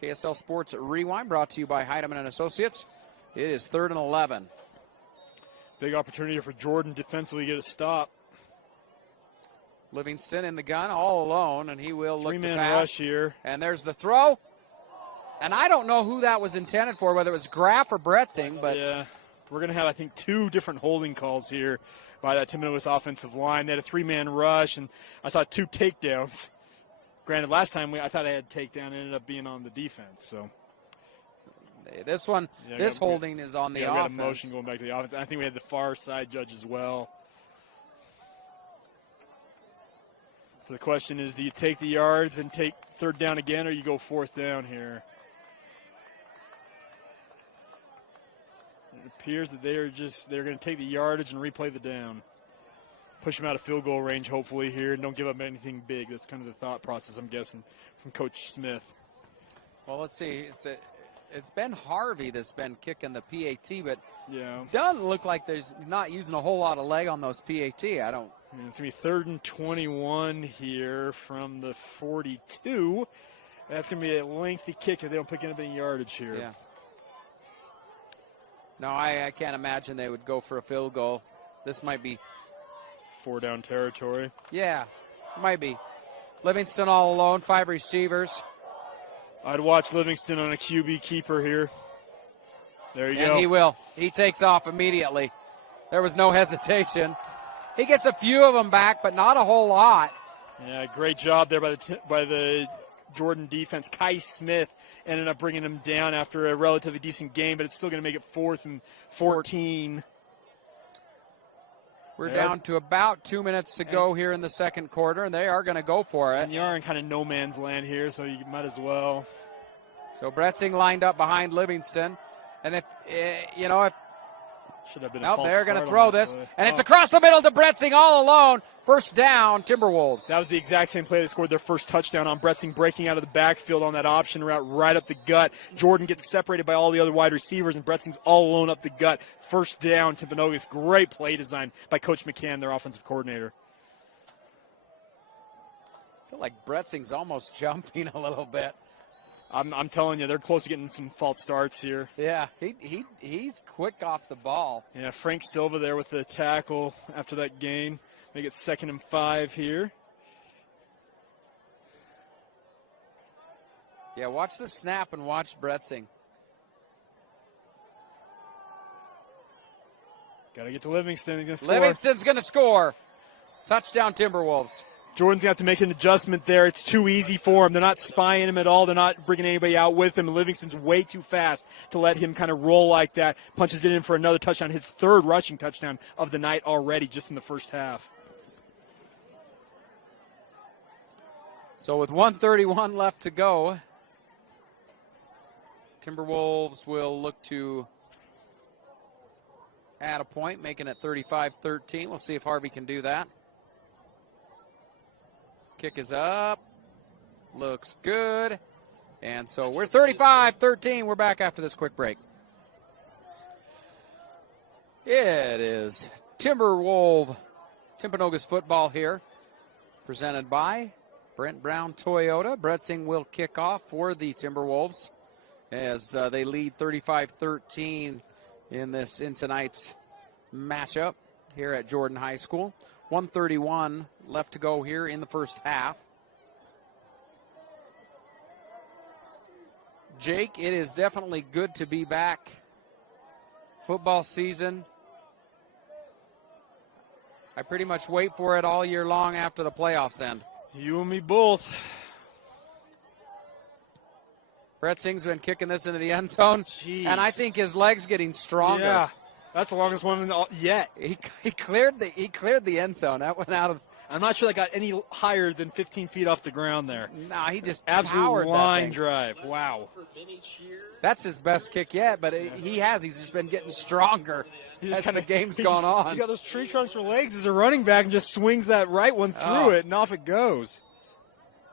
KSL Sports Rewind brought to you by Heidemann & Associates. It is 3rd and 11. Big opportunity for Jordan defensively to get a stop. Livingston in the gun all alone, and he will look to Three-man pass. rush here. And there's the throw. And I don't know who that was intended for, whether it was Graff or Bretzing. But yeah, we're going to have, I think, 2 different holding calls here by that Timpanogos offensive line. They had a 3-man rush, and I saw 2 takedowns. Granted, last time I thought I had takedown. It ended up being on the defense. So this one, this holding is on the offense. We got a motion going back to the offense. And I think we had the far side judge as well. So the question is, do you take the yards and take 3rd down again, or you go 4th down here? It appears that they're going to take the yardage and replay the down. Push them out of field goal range, hopefully, here, and don't give up anything big. That's kind of the thought process, I'm guessing, from Coach Smith. Well, let's see. It's Ben Harvey that's been kicking the PAT, but yeah, doesn't look like there's not using a whole lot of leg on those PAT. I don't. And it's going to be 3rd and 21 here from the 42. That's going to be a lengthy kick if they don't pick up any yardage here. Yeah. No, I can't imagine they would go for a field goal. This might be 4-down territory. Yeah, might be. Livingston all alone, 5 receivers. I'd watch Livingston on a QB keeper here. There you go. And he will. He takes off immediately. There was no hesitation. He gets a few of them back, but not a whole lot. Yeah, great job there by the Jordan defense. Kai Smith ended up bringing him down after a relatively decent game, but it's still going to make it 4th and 14. We're down to about 2 minutes to go here in the second quarter, and they are going to go for it. And you are in kind of no man's land here, so you might as well. So Bretzing lined up behind Livingston, and if should have been they're going to throw this, and it's across the middle to Bretzing all alone. First down, Timberwolves. That was the exact same play that scored their first touchdown on Bretzing, breaking out of the backfield on that option route right up the gut. Jordan gets separated by all the other wide receivers, and Bretzing's all alone up the gut. First down, Timpanogos. Great play design by Coach McCann, their offensive coordinator. I feel like Bretzing's almost jumping a little bit. I'm telling you, they're close to getting some false starts here. Yeah, he's quick off the ball. Yeah, Frank Silva there with the tackle after that gain. Make it 2nd and 5 here. Yeah, watch the snap and watch Bretzing. Got to get to Livingston. He's going to score. Livingston's going to score. Touchdown, Timberwolves. Jordan's going to have to make an adjustment there. It's too easy for him. They're not spying him at all. They're not bringing anybody out with him. Livingston's way too fast to let him kind of roll like that. Punches it in for another touchdown, his 3rd rushing touchdown of the night already just in the first half. So with 1:31 left to go, Timberwolves will look to add a point, making it 35-13. We'll see if Harvey can do that. Kick is up. Looks good. And so we're 35-13. We're back after this quick break. It is Timpanogos football here, presented by Brent Brown Toyota. Bretzing will kick off for the Timberwolves as they lead 35-13 in tonight's matchup here at Jordan High School. 1:31 left to go here in the first half. Jake, it is definitely good to be back. Football season. I pretty much wait for it all year long after the playoffs end. You and me both. Pretzing's been kicking this into the end zone, and I think his leg's getting stronger. Yeah, that's the longest one yet. He cleared the end zone. That went out of. I'm not sure that got any higher than 15 feet off the ground there. Nah, he just absolute powered line that thing. Drive. Wow. That's his best kick yet, but he's just been getting stronger as the game's gone on. He's got those tree trunks for legs as a running back and just swings that right one through it, and off it goes.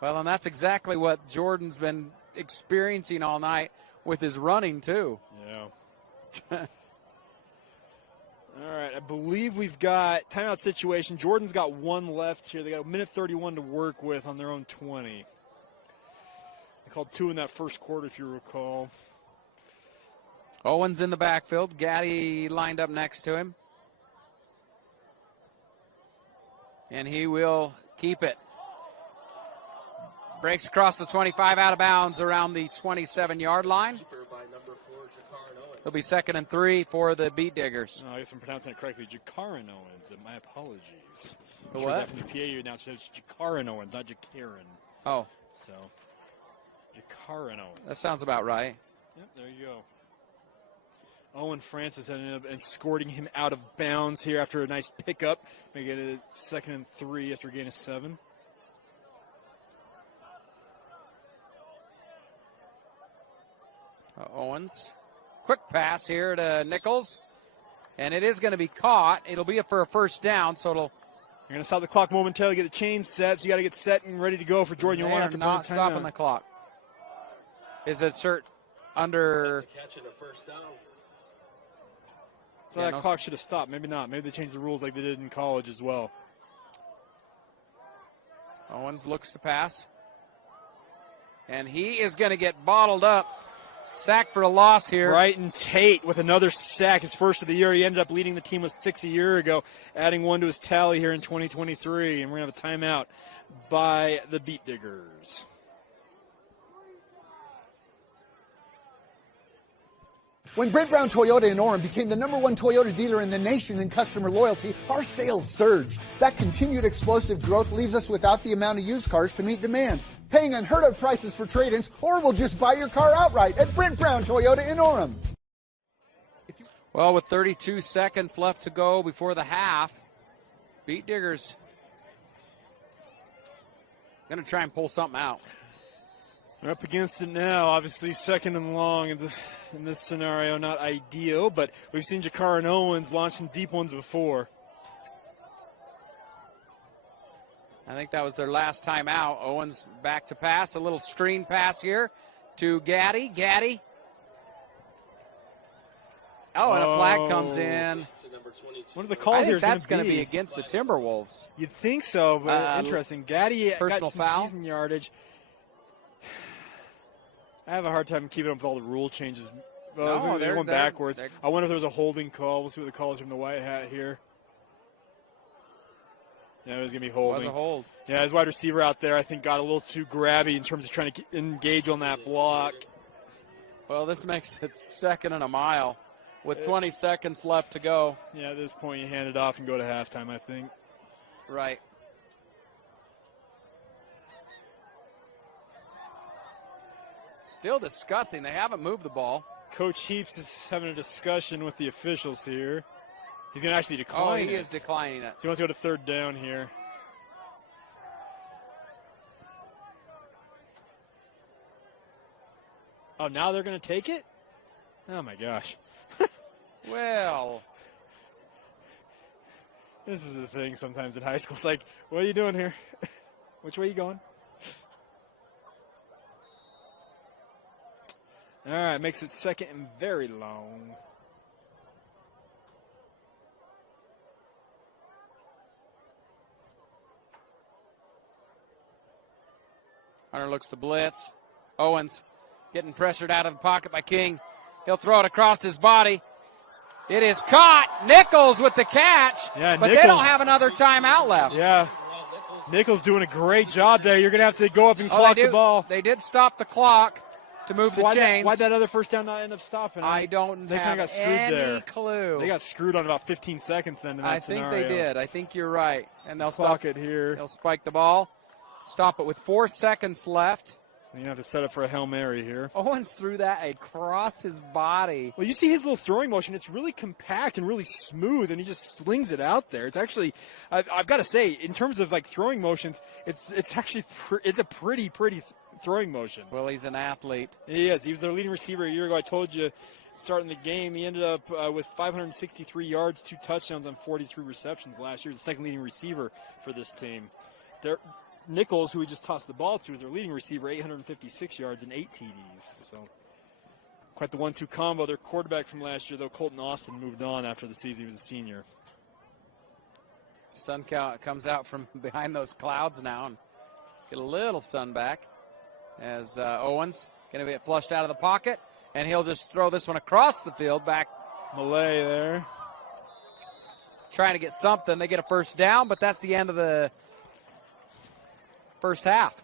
Well, and that's exactly what Jordan's been experiencing all night with his running, too. Yeah. All right, I believe we've got timeout situation. Jordan's got one left here. They got a minute 31 to work with on their own 20. They called 2 in that first quarter, if you recall. Owens in the backfield. Gaddy lined up next to him. And he will keep it. Breaks across the 25 out of bounds around the 27-yard line. It'll be 2nd and 3 for the Beetdiggers. I guess I'm pronouncing it correctly. Jakaran Owens. My apologies. The what? From the PAU now says Jakaran Owens, not Jakaran. Oh. So, Jakaran Owens. That sounds about right. Yep, there you go. Owen Francis ended up escorting him out of bounds here after a nice pickup. Make it a 2nd and 3 after a gain of 7. Owens. Quick pass here to Nichols. And it is going to be caught. It'll be for a first down, so it'll. You're going to stop the clock momentarily, get the chain set, so you got to get set and ready to go for Jordan. You don't want to not stopping the clock. Is it under. So that clock should have stopped. Maybe not. Maybe they changed the rules like they did in college as well. Owens looks to pass. And he is going to get bottled up. Sack for a loss here. Bryton Tate with another sack, his first of the year. He ended up leading the team with 6 a year ago, adding 1 to his tally here in 2023. And we're going to have a timeout by the Beetdiggers. When Brent Brown Toyota in Orem became the #1 Toyota dealer in the nation in customer loyalty, our sales surged. That continued explosive growth leaves us without the amount of used cars to meet demand, paying unheard of prices for trade-ins, or we'll just buy your car outright at Brent Brown Toyota in Orem. Well, with 32 seconds left to go before the half, Beetdiggers going to try and pull something out. They're up against it now. Obviously, 2nd and long in this scenario, not ideal, but we've seen Jakaran Owens launch some deep ones before. I think that was their last time out. Owens back to pass. A little screen pass here to Gaddy. Gaddy. Oh, and a flag comes in. What are the calls here? That's going to be against the Timberwolves. You'd think so, but interesting. Gaddy personal got some foul. Decent yardage. I have a hard time keeping up with all the rule changes. Well, they're going backwards. I wonder if there's a holding call. We'll see what the call is from the white hat here. Yeah, it was going to be holding. It was a hold. Yeah, his wide receiver out there, I think, got a little too grabby in terms of trying to engage on that block. Well, this makes it 2nd and a mile with 20 seconds left to go. Yeah, at this point, you hand it off and go to halftime, I think. Right. Still discussing. They haven't moved the ball. Coach Heaps is having a discussion with the officials here. He's going to actually decline it. He is declining it. So he wants to go to 3rd down here. Oh, now they're going to take it? Oh, my gosh. Well. This is the thing sometimes in high school. It's like, what are you doing here? Which way are you going? All right, makes it 2nd and very long. Hunter looks to blitz. Owens getting pressured out of the pocket by King. He'll throw it across his body. It is caught. Nichols with the catch. Yeah, but Nichols, they don't have another timeout left. Yeah. Nichols doing a great job there. You're going to have to go up and clock the ball. They did stop the clock to move the chains. Why'd that other first down not end up stopping? I don't have any clue. They got screwed on about 15 seconds then in that scenario. I think they did. I think you're right. And they'll stop it here. They'll spike the ball. Stop it with 4 seconds left. You have to set up for a Hail Mary here. Owens threw that across his body. Well, you see his little throwing motion. It's really compact and really smooth, and he just slings it out there. It's actually, I've got to say, in terms of like throwing motions, it's actually it's a pretty throwing motion. Well, he's an athlete. He is. He was their leading receiver a year ago. I told you, starting the game, he ended up with 563 yards, 2 touchdowns on 43 receptions last year. He's the second leading receiver for this team. Nichols, who we just tossed the ball to, is their leading receiver, 856 yards and 8 TDs. So quite the 1-2 combo. Their quarterback from last year, though, Colton Austin, moved on after the season. He was a senior. Sun comes out from behind those clouds now and get a little sun back as Owens going to get flushed out of the pocket, and he'll just throw this one across the field back. Malay there. Trying to get something. They get a first down, but that's the end of the first half.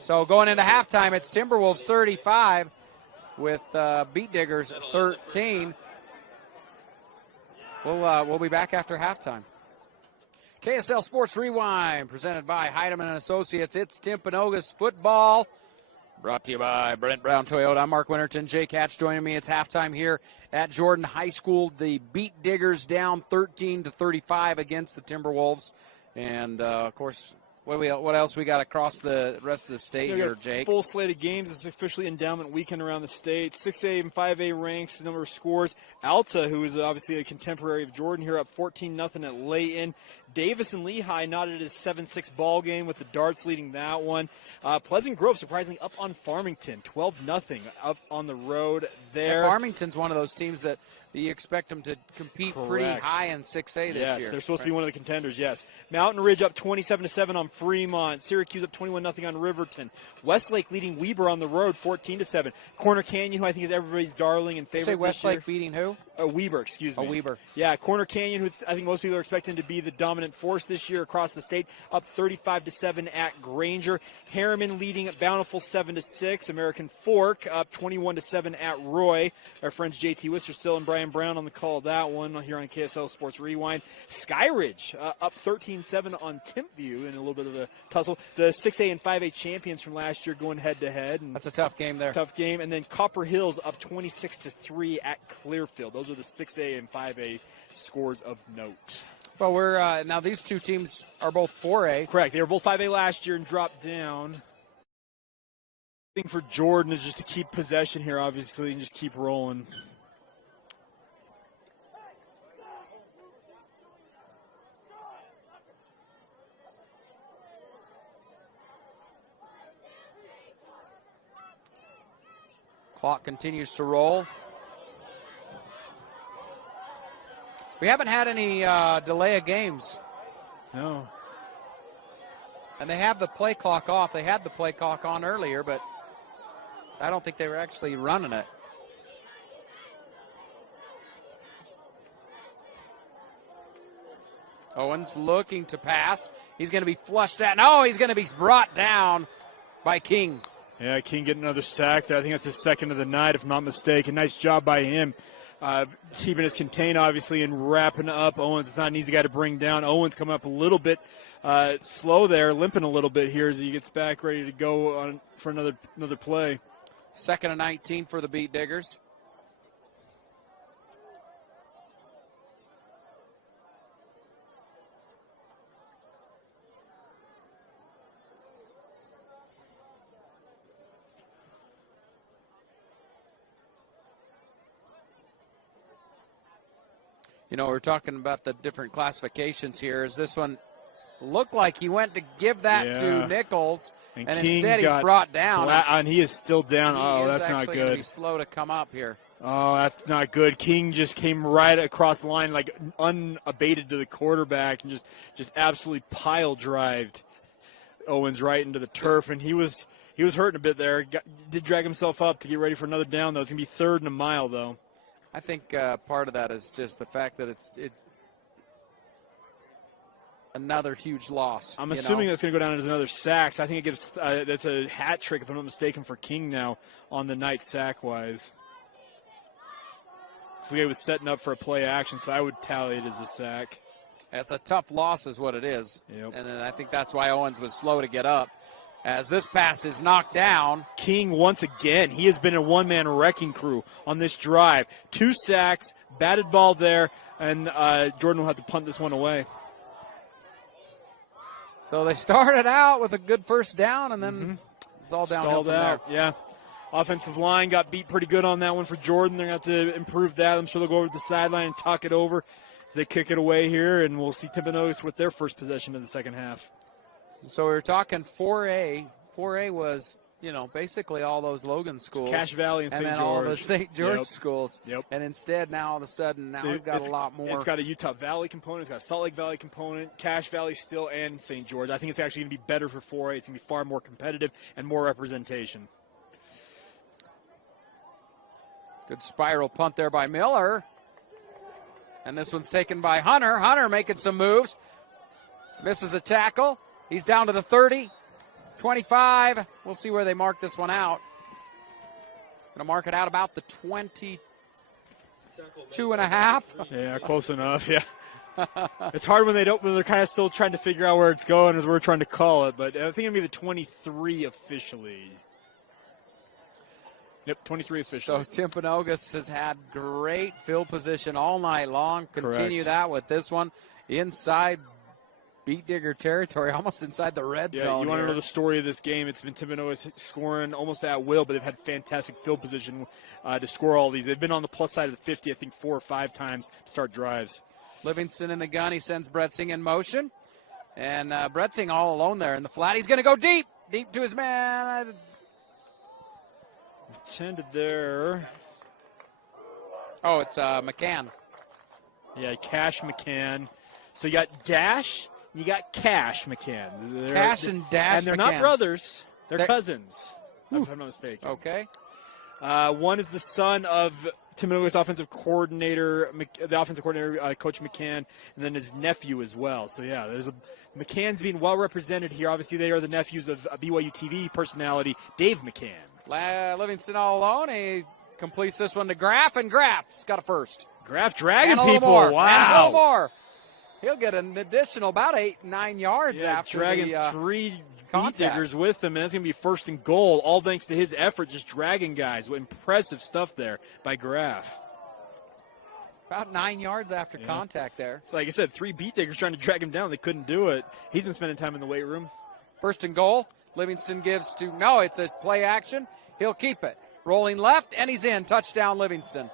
So going into halftime, it's Timberwolves 35 with Beetdiggers 13. We'll be back after halftime. KSL Sports Rewind, presented by Heidemann and Associates. It's Timpanogos football, brought to you by Brent Brown Toyota. I'm Mark Winterton. Jake Hatch joining me. It's halftime here at Jordan High School. The Beetdiggers down 13-35 against the Timberwolves, and of course, what else we got across the rest of the state here, Jake? Full slate of games. It's officially endowment weekend around the state. 6A and 5A ranks, the number of scores. Alta, who is obviously a contemporary of Jordan here, up 14-0 at Layton. Davis and Lehigh knotted a 7-6 ball game with the Darts leading that one. Pleasant Grove surprisingly up on Farmington, 12-0 up on the road there. And Farmington's one of those teams that you expect them to compete pretty high in 6A this year. Yes, they're supposed to be one of the contenders, yes. Mountain Ridge up 27-7 on Fremont. Syracuse up 21-0 on Riverton. Westlake leading Weber on the road 14-7. Corner Canyon, who I think is everybody's darling and favorite. Say Westlake beating who? Weber, excuse me. Weber. Yeah, Corner Canyon, who I think most people are expecting to be the dominant force this year across the state, up 35-7 at Granger. Harriman leading at Bountiful 7-6. American Fork up 21-7 at Roy. Our friends JT Wisterstill and Brian Brown on the call of that one here on KSL Sports Rewind. Skyridge up 13-7 on Timpview in a little bit of a tussle. The 6A and 5A champions from last year going head-to-head. That's a tough game there. Tough game. And then Copper Hills up 26-3 at Clearfield. Those are the 6A and 5A scores of note. Well, we're now these two teams are both 4A. Correct. They were both 5A last year and dropped down. The thing for Jordan is just to keep possession here, obviously, and just keep rolling. Clock continues to roll. We haven't had any delay of games. No. And they have the play clock off. They had the play clock on earlier, but I don't think they were actually running it. Owens looking to pass. He's going to be flushed out. No, he's going to be brought down by King. Yeah, King getting another sack there. I think that's his second of the night, if I'm not mistaken. Nice job by him. Keeping us contained, obviously, and wrapping up Owens. It's not an easy guy to bring down. Owens coming up a little bit slow there, limping a little bit here as he gets back ready to go on for another play. 2nd and 19 for the Beetdiggers. You know, we're talking about the different classifications here. Is this one looked like he went to give that to Nichols, and instead he's brought down. And he is still down. Oh, that's not good. He's going to be slow to come up here. Oh, that's not good. King just came right across the line, like unabated to the quarterback, and just absolutely pile drived Owens right into the turf. And he was hurting a bit there. Did drag himself up to get ready for another down, though. It's going to be 3rd and a mile, though. I think part of that is just the fact that it's another huge loss. I'm assuming that's going to go down as another sack. So I think it gives that's a hat trick, if I'm not mistaken, for King now on the night sack-wise. So he was setting up for a play action, so I would tally it as a sack. That's a tough loss is what it is. Yep. And I think that's why Owens was slow to get up. as this pass is knocked down. King once again. He has been a one-man wrecking crew on this drive. 2 sacks, batted ball there, and Jordan will have to punt this one away. So they started out with a good first down, and then it's all downhill from there. Yeah. Offensive line got beat pretty good on that one for Jordan. They're going to have to improve that. I'm sure they'll go over to the sideline and talk it over. So they kick it away here, and we'll see Timpanogos with their first possession of the second half. So we were talking 4A. 4A was, basically all those Logan schools. Cache Valley and St. George. And then all the St. George Yep. schools. Yep. And instead, now all of a sudden, we've got a lot more. It's got a Utah Valley component. It's got a Salt Lake Valley component, Cache Valley still, and St. George. I think it's actually going to be better for 4A. It's going to be far more competitive and more representation. Good spiral punt there by Miller. And this one's taken by Hunter. Hunter making some moves. Misses a tackle. He's down to the 30, 25. We'll see where they mark this one out. Going to mark it out about the 22 and a half. Yeah, close enough, yeah. It's hard when they're kind of still trying to figure out where it's going as we're trying to call it, but I think it'll be the 23 officially. Yep, 23 officially. So Timpanogos has had great field position all night long. Continue Correct. that with this one inside Beetdigger territory, almost inside the red zone. You want to here. know the story of this game? It's been Timpanogos scoring almost at will, but they've had fantastic field position to score all these. They've been on the plus side of the 50, I think, 4 or 5 times to start drives. Livingston in the gun. He sends Bretzing in motion. And Bretzing all alone there in the flat. He's going to go deep to his man. Intended there. Oh, it's McCann. Yeah, Cash McCann. So you got Dash, you got Cash McCann. Cash and Dash And they're McCann. not brothers. They're cousins, if I'm not mistaken. Okay. One is the son of Timpanogos offensive coordinator, Coach McCann, and then his nephew as well. So, yeah, McCann's being well represented here. Obviously, they are the nephews of BYU TV personality Dave McCann. Livingston all alone. He completes this one to Graff, and Graff's got a first. Graff dragging and people. More. Wow. And a little more. He'll get an additional about 8-9 yards after dragging the 3 contact. Beetdiggers with him, and that's going to be first and goal, all thanks to his effort just dragging guys. Impressive stuff there by Graff. About 9 yards after contact there. Like I said, 3 Beetdiggers trying to drag him down. They couldn't do it. He's been spending time in the weight room. First and goal. Livingston gives to, no, it's a play action. He'll keep it. Rolling left, and he's in. Touchdown, Livingston.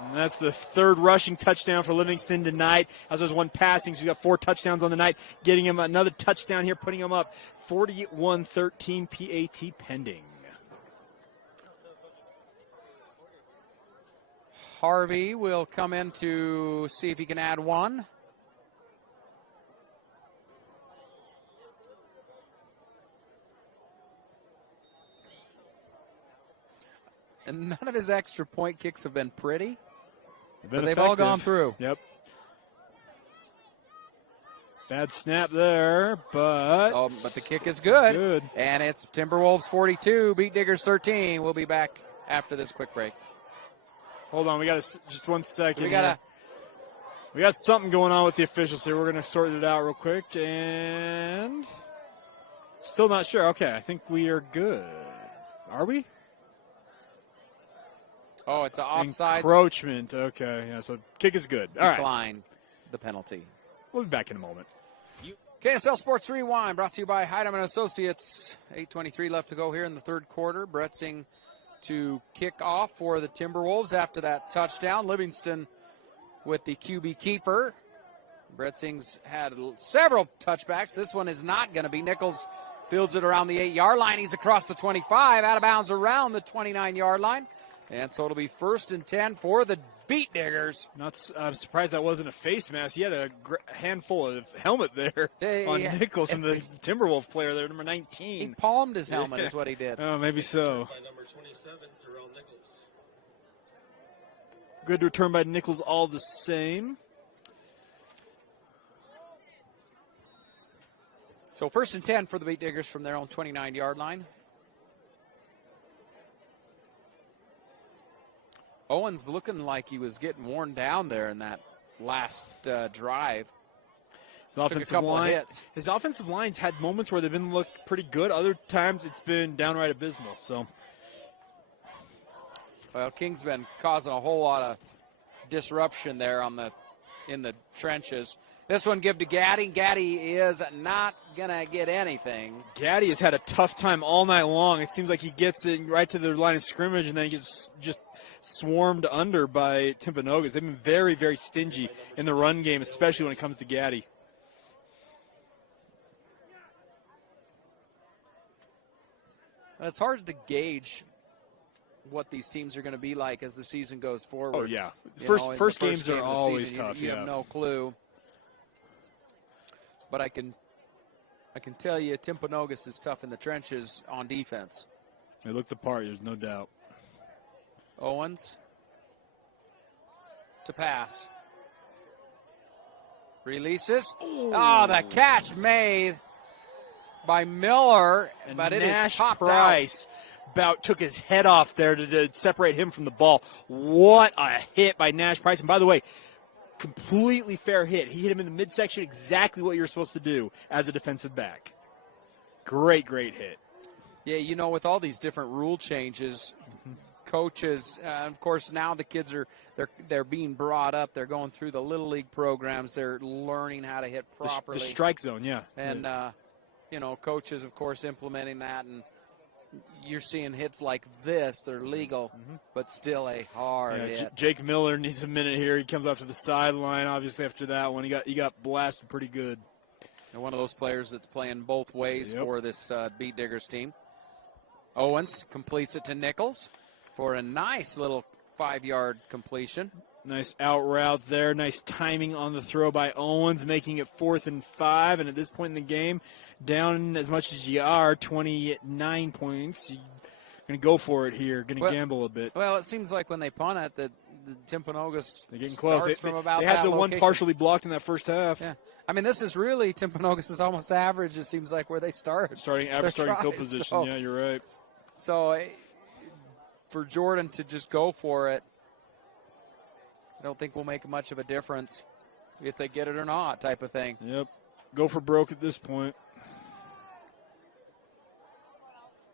And that's the 3rd rushing touchdown for Livingston tonight. As there's 1 passing, so he's got 4 touchdowns on the night. Getting him another touchdown here, putting him up 41-13 PAT pending. Harvey will come in to see if he can add 1. And none of his extra point kicks have been pretty, but they've all gone through. Yep. Bad snap there, but the kick is good. Good. And it's Timberwolves 42, Beetdiggers 13. We'll be back after this quick break. Hold on, we got just 1 second. We got something going on with the officials here. We're going to sort it out real quick, and still not sure. Okay, I think we are good. Are we? Oh, it's an offside. Encroachment. Okay, yeah, so kick is good. All right. Decline the penalty. We'll be back in a moment. KSL Sports Rewind brought to you by Hyndman Associates. 8:23 left to go here in the 3rd quarter. Bretzing to kick off for the Timberwolves after that touchdown. Livingston with the QB keeper. Bretzing's had several touchbacks. This one is not going to be. Nichols fields it around the 8-yard line. He's across the 25, out of bounds around the 29-yard line. And so it'll be 1st and 10 for the Beetdiggers. I'm surprised that wasn't a face mask. He had a handful of helmet there on Nichols and the Timberwolf player there, number 19. He palmed his helmet is what he did. Oh, maybe so. By number 27, Terrell Nichols. Good return by Nichols all the same. So 1st and 10 for the Beetdiggers from their own 29-yard line. Owens looking like he was getting worn down there in that last drive. Took a couple of hits. His offensive line's had moments where they've been look pretty good. Other times it's been downright abysmal. So, well, King's been causing a whole lot of disruption there in the trenches. This one give to Gaddy. Gaddy is not gonna get anything. Gaddy has had a tough time all night long. It seems like he gets it right to the line of scrimmage and then he gets just swarmed under by Timpanogos. They've been very, very stingy in the run game, especially when it comes to Gaddy. It's hard to gauge what these teams are going to be like as the season goes forward. Oh, yeah. First games game are of the always season, tough. You have no clue. But I can tell you Timpanogos is tough in the trenches on defense. They look the part, there's no doubt. Owens to pass. Releases. Ooh. Oh, the catch made by Miller, and but it Nash is popped Price about took his head off there to separate him from the ball. What a hit by Nash Price. And by the way, completely fair hit. He hit him in the midsection, exactly what you're supposed to do as a defensive back. Great hit. Yeah, you know, with all these different rule changes, coaches, of course, now the kids they're being brought up. They're going through the Little League programs. They're learning how to hit properly. The strike zone, yeah. And, you know, coaches, of course, implementing that. And you're seeing hits like this. They're legal, but still a hard hit. Jake Miller needs a minute here. He comes up to the sideline, obviously, after that one. He got blasted pretty good. And one of those players that's playing both ways for this Beetdiggers team. Owens completes it to Nichols for a nice little 5-yard completion. Nice out route there. Nice timing on the throw by Owens, making it 4th and 5. And at this point in the game, down as much as you are, 29 points. You're going to go for it here. Going to gamble a bit. Well, it seems like when they punt it, the Timpanogos they're getting close. From about they had that the location. one partially blocked in that first half. Yeah. I mean, this is really Timpanogos is almost average, it seems like, where they start. Starting field position. So, yeah, you're right. So for Jordan to just go for it, I don't think will make much of a difference if they get it or not type of thing. Yep. Go for broke at this point.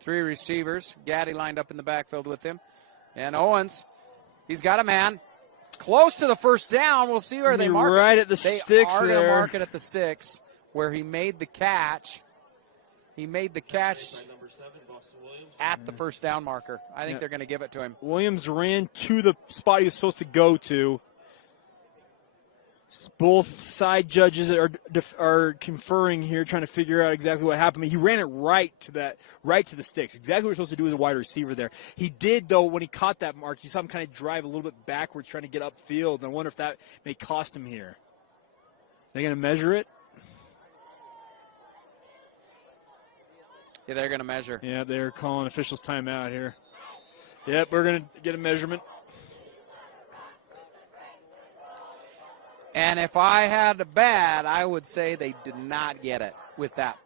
3 receivers. Gaddy lined up in the backfield with him. And Owens, he's got a man. Close to the first down. We'll see where they mark it. Right at the sticks there. They are there. going to mark it at the sticks where he made the catch. He made the catch at the first down marker. I think they're going to give it to him. Williams ran to the spot he was supposed to go to. Both side judges are conferring here, trying to figure out exactly what happened. He ran it right to the sticks. Exactly what you're supposed to do as a wide receiver there. He did, though, when he caught that mark, you saw him kind of drive a little bit backwards, trying to get upfield. And I wonder if that may cost him here. They're going to measure it. Yeah, they're going to measure. Yeah, they're calling officials timeout here. Yep, we're going to get a measurement. And if I had to bet, I would say they did not get it with that.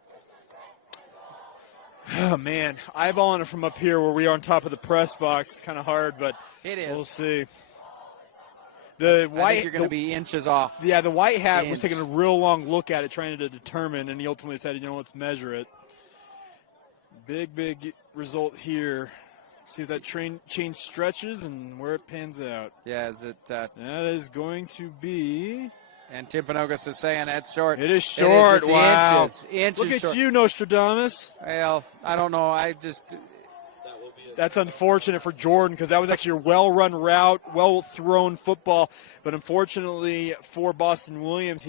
Oh, man. Eyeballing it from up here where we are on top of the press box. It's kind of hard, but it is. We'll see. I think you're going to be inches off. Yeah, the white hat was taking a real long look at it, trying to determine, and he ultimately said, let's measure it. Big result here. See if that chain stretches and where it pans out. Yeah, is it? That is going to be. And Timpanogos is saying it's short. It is short. It is just wow. Inches Look at short. you, Nostradamus. Well, I don't know. That's unfortunate for Jordan because that was actually a well-run route, well-thrown football. But unfortunately for Boston Williams,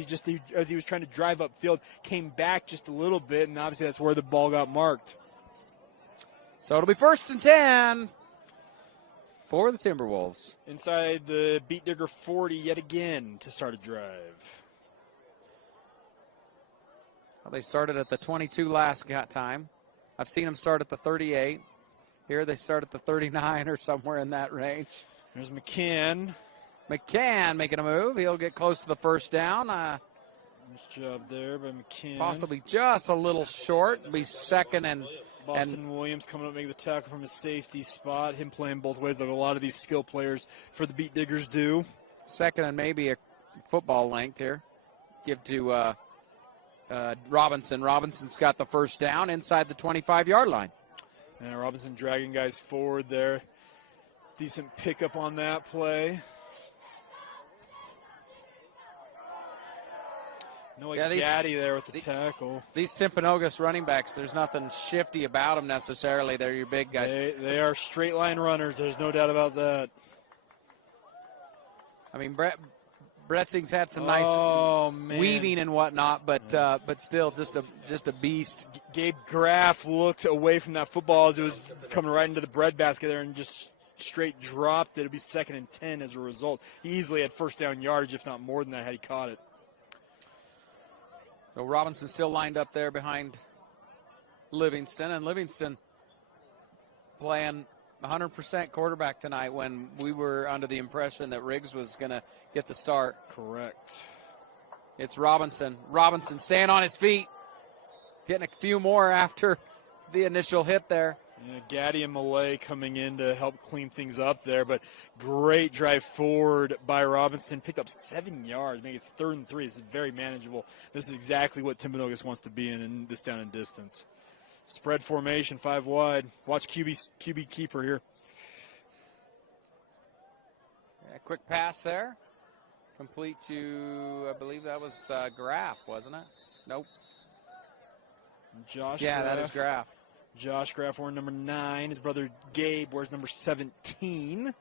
as he was trying to drive upfield, came back just a little bit, and obviously that's where the ball got marked. So it'll be 1st and 10 for the Timberwolves. Inside the Beetdigger 40 yet again to start a drive. Well, they started at the 22 last time. I've seen them start at the 38. Here they start at the 39 or somewhere in that range. There's McCann. McCann making a move. He'll get close to the first down. Nice job there by McCann. Possibly just a little short. It'll be 2nd and... Boston Williams coming up making the tackle from his safety spot. Him playing both ways like a lot of these skill players for the Beetdiggers do. 2nd and maybe a football length here. Give to Robinson. Robinson's got the first down inside the 25-yard line. And Robinson dragging guys forward there. Decent pickup on that play. Gaddy there with the tackle. These Timpanogos running backs, there's nothing shifty about them necessarily. They're your big guys. They are straight line runners. There's no doubt about that. I mean, Bretzing's had some nice weaving and whatnot, but still just a beast. Gabe Graff looked away from that football as it was coming right into the breadbasket there and just straight dropped it. It'd be 2nd and 10 as a result. He easily had first down yardage, if not more than that, had he caught it. So Robinson still lined up there behind Livingston, and Livingston playing 100% quarterback tonight when we were under the impression that Riggs was going to get the start. Correct. It's Robinson. Robinson staying on his feet, getting a few more after the initial hit there. Yeah, Gaddy and Malay coming in to help clean things up there, but great drive forward by Robinson. Picked up 7 yards. Maybe it's 3rd and 3. This is very manageable. This is exactly what Timpanogos wants to be in this down and distance. Spread formation, 5 wide. Watch QB keeper here. Yeah, quick pass there. Complete to, I believe that was Graff, wasn't it? Nope. Josh Yeah, Graff. that is Graff. Josh Graff wearing number 9. His brother Gabe wears number 17.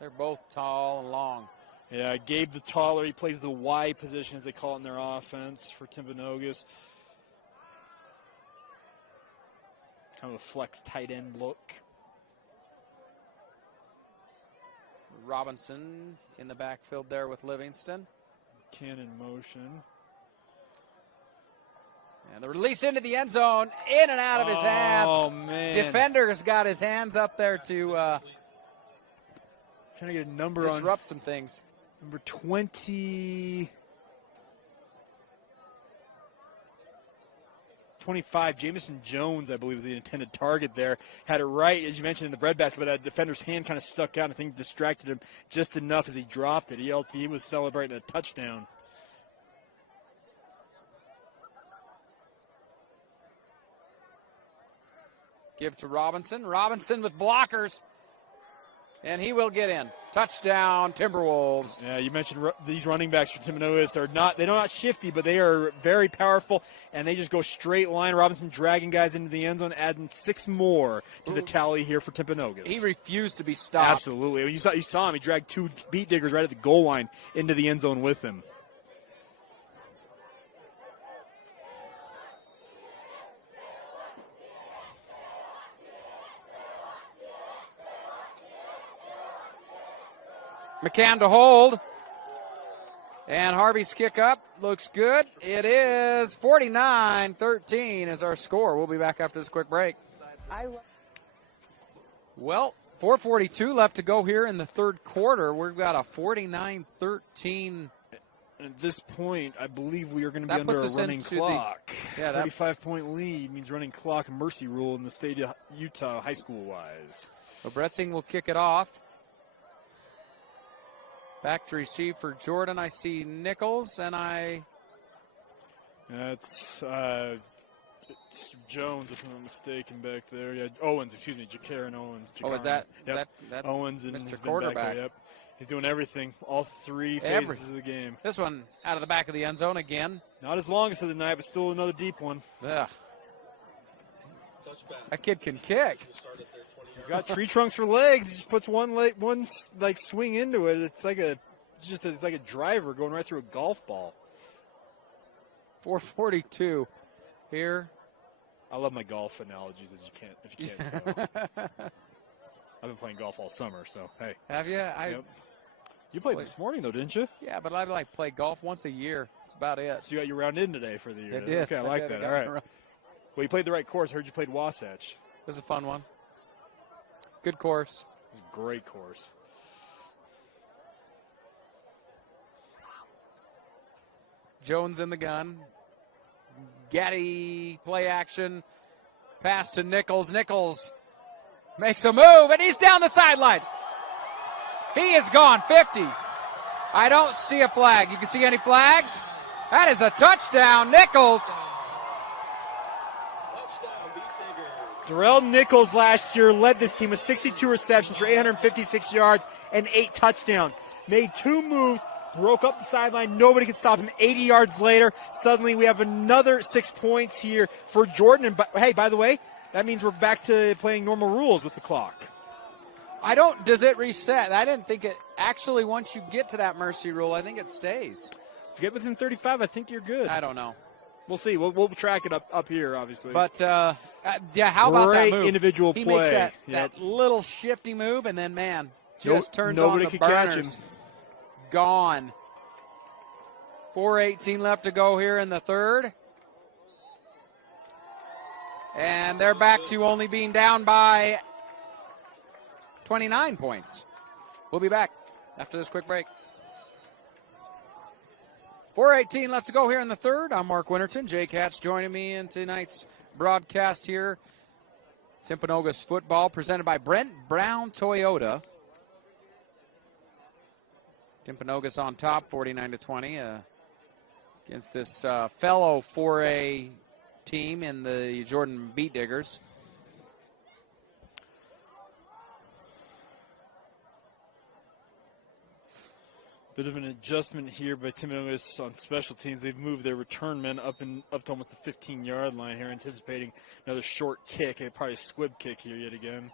They're both tall and long. Yeah, Gabe the taller. He plays the Y position, as they call it in their offense for Timpanogos. Kind of a flex tight end look. Robinson in the backfield there with Livingston. Cannon motion. And the release into the end zone, in and out of his hands. Oh, man. Defender's got his hands up there to trying to get a number disrupt some things. Number 20. 25, Jamison Jones, I believe, was the intended target there. Had it right, as you mentioned, in the breadbasket, but that defender's hand kind of stuck out. I think distracted him just enough as he dropped it. He was celebrating a touchdown. Give to Robinson. Robinson with blockers. And he will get in. Touchdown, Timberwolves. Yeah, you mentioned these running backs for Timpanogos they're not shifty, but they are very powerful, and they just go straight line. Robinson dragging guys into the end zone, adding 6 more to the tally here for Timpanogos. He refused to be stopped. Absolutely. You saw him. He dragged 2 Beetdiggers right at the goal line into the end zone with him. McCann to hold. And Harvey's kick up looks good. It is 49-13 is our score. We'll be back after this quick break. Well, 4:42 left to go here in the third quarter. We've got a 49-13. At this point, I believe we are going to be under a running clock. 35-point lead means running clock and mercy rule in the state of Utah high school-wise. So Bretzing will kick it off. Back to receive for Jordan. I see Nichols, and It's Jones, if I'm not mistaken, back there. Yeah, Owens, excuse me, Jakaran Owens. Oh, is that? Yep. that Owens and Mr. Quarterback. Yep. He's doing everything, all 3 phases of the game. This one out of the back of the end zone again. Not as longest of the night, but still another deep one. Ugh. That kid can kick. He's got tree trunks for legs. He just puts one swing into it. It's like a driver going right through a golf ball. 4:42 here. I love my golf analogies, if you can't tell. I've been playing golf all summer, so hey. Have you? Yep. You played this morning though, didn't you? Yeah, but I play golf once a year. That's about it. So you got your round in today for the year. I did. Okay, I like that. All right. Well, you played the right course. I heard you played Wasatch. It was a fun one. Good course. It was a great course. Jones in the gun. Gaddy play action. Pass to Nichols. Nichols makes a move, and he's down the sidelines. He is gone 50. I don't see a flag. You can see any flags? That is a touchdown, Nichols. Touchdown, Beetdiggers. Darrell Nichols last year led this team with 62 receptions for 856 yards and 8 touchdowns. Made 2 moves, broke up the sideline. Nobody could stop him. 80 yards later, suddenly we have another 6 points here for Jordan. And hey, by the way, that means we're back to playing normal rules with the clock. Does it reset? I didn't think it actually, once you get to that mercy rule, I think it stays. If you get within 35, I think you're good. I don't know. We'll see. We'll track it up here, obviously. But, how about that Great move? individual he play. makes that Yep. little shifty move, and then, man, just turns nobody on the could catch burners. him. Gone. 4:18 left to go here in the third. And they're back to only being down by 29 points. We'll be back after this quick break. 4:18 left to go here in the third. I'm Mark Winterton. Jake Hatch joining me in tonight's broadcast here. Timpanogos football presented by Brent Brown Toyota. Timpanogos on top, 49-20, against this fellow 4A team in the Jordan Beetdiggers. Bit of an adjustment here by Timpanogos on special teams. They've moved their return men up to almost the 15-yard line here, anticipating another short kick, probably a squib kick here yet again.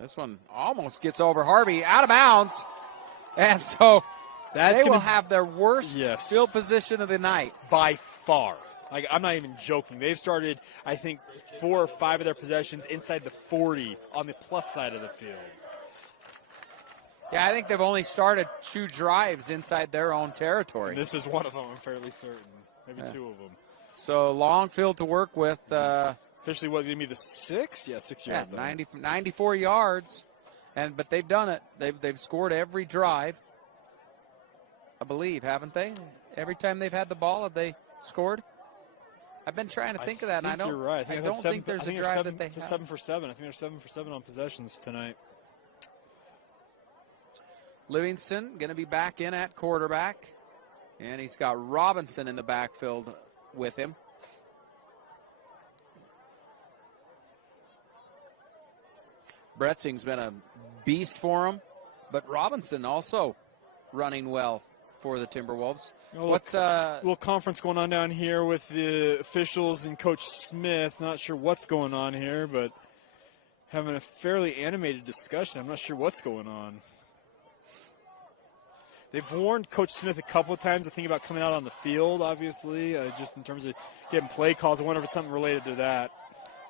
This one almost gets over Harvey, out of bounds, and so they will have their worst field position of the night. By far. Like, I'm not even joking. They've started, I think, 4 or 5 of their possessions inside the 40 on the plus side of the field. Yeah, I think they've only started 2 drives inside their own territory. And this is one of them, I'm fairly certain. Maybe 2 of them. So long field to work with. Officially, was going to be the 6? Yeah, 6 yards. Yeah, 94 yards, but they've done it. They've scored every drive, I believe, haven't they? Every time they've had the ball, have they scored? I've been trying to think of that, and I don't. You're right. I don't think there's a drive that they have. 7 for 7. I think they're 7 for 7 on possessions tonight. Livingston going to be back in at quarterback, and he's got Robinson in the backfield with him. Bretzing's been a beast for him, but Robinson also running well for the Timberwolves. What's a little conference going on down here with the officials and Coach Smith? Not sure what's going on here, but having a fairly animated discussion. I'm not sure what's going on. They've warned Coach Smith a couple of times, I think, about coming out on the field, obviously, just in terms of getting play calls. I wonder if it's something related to that.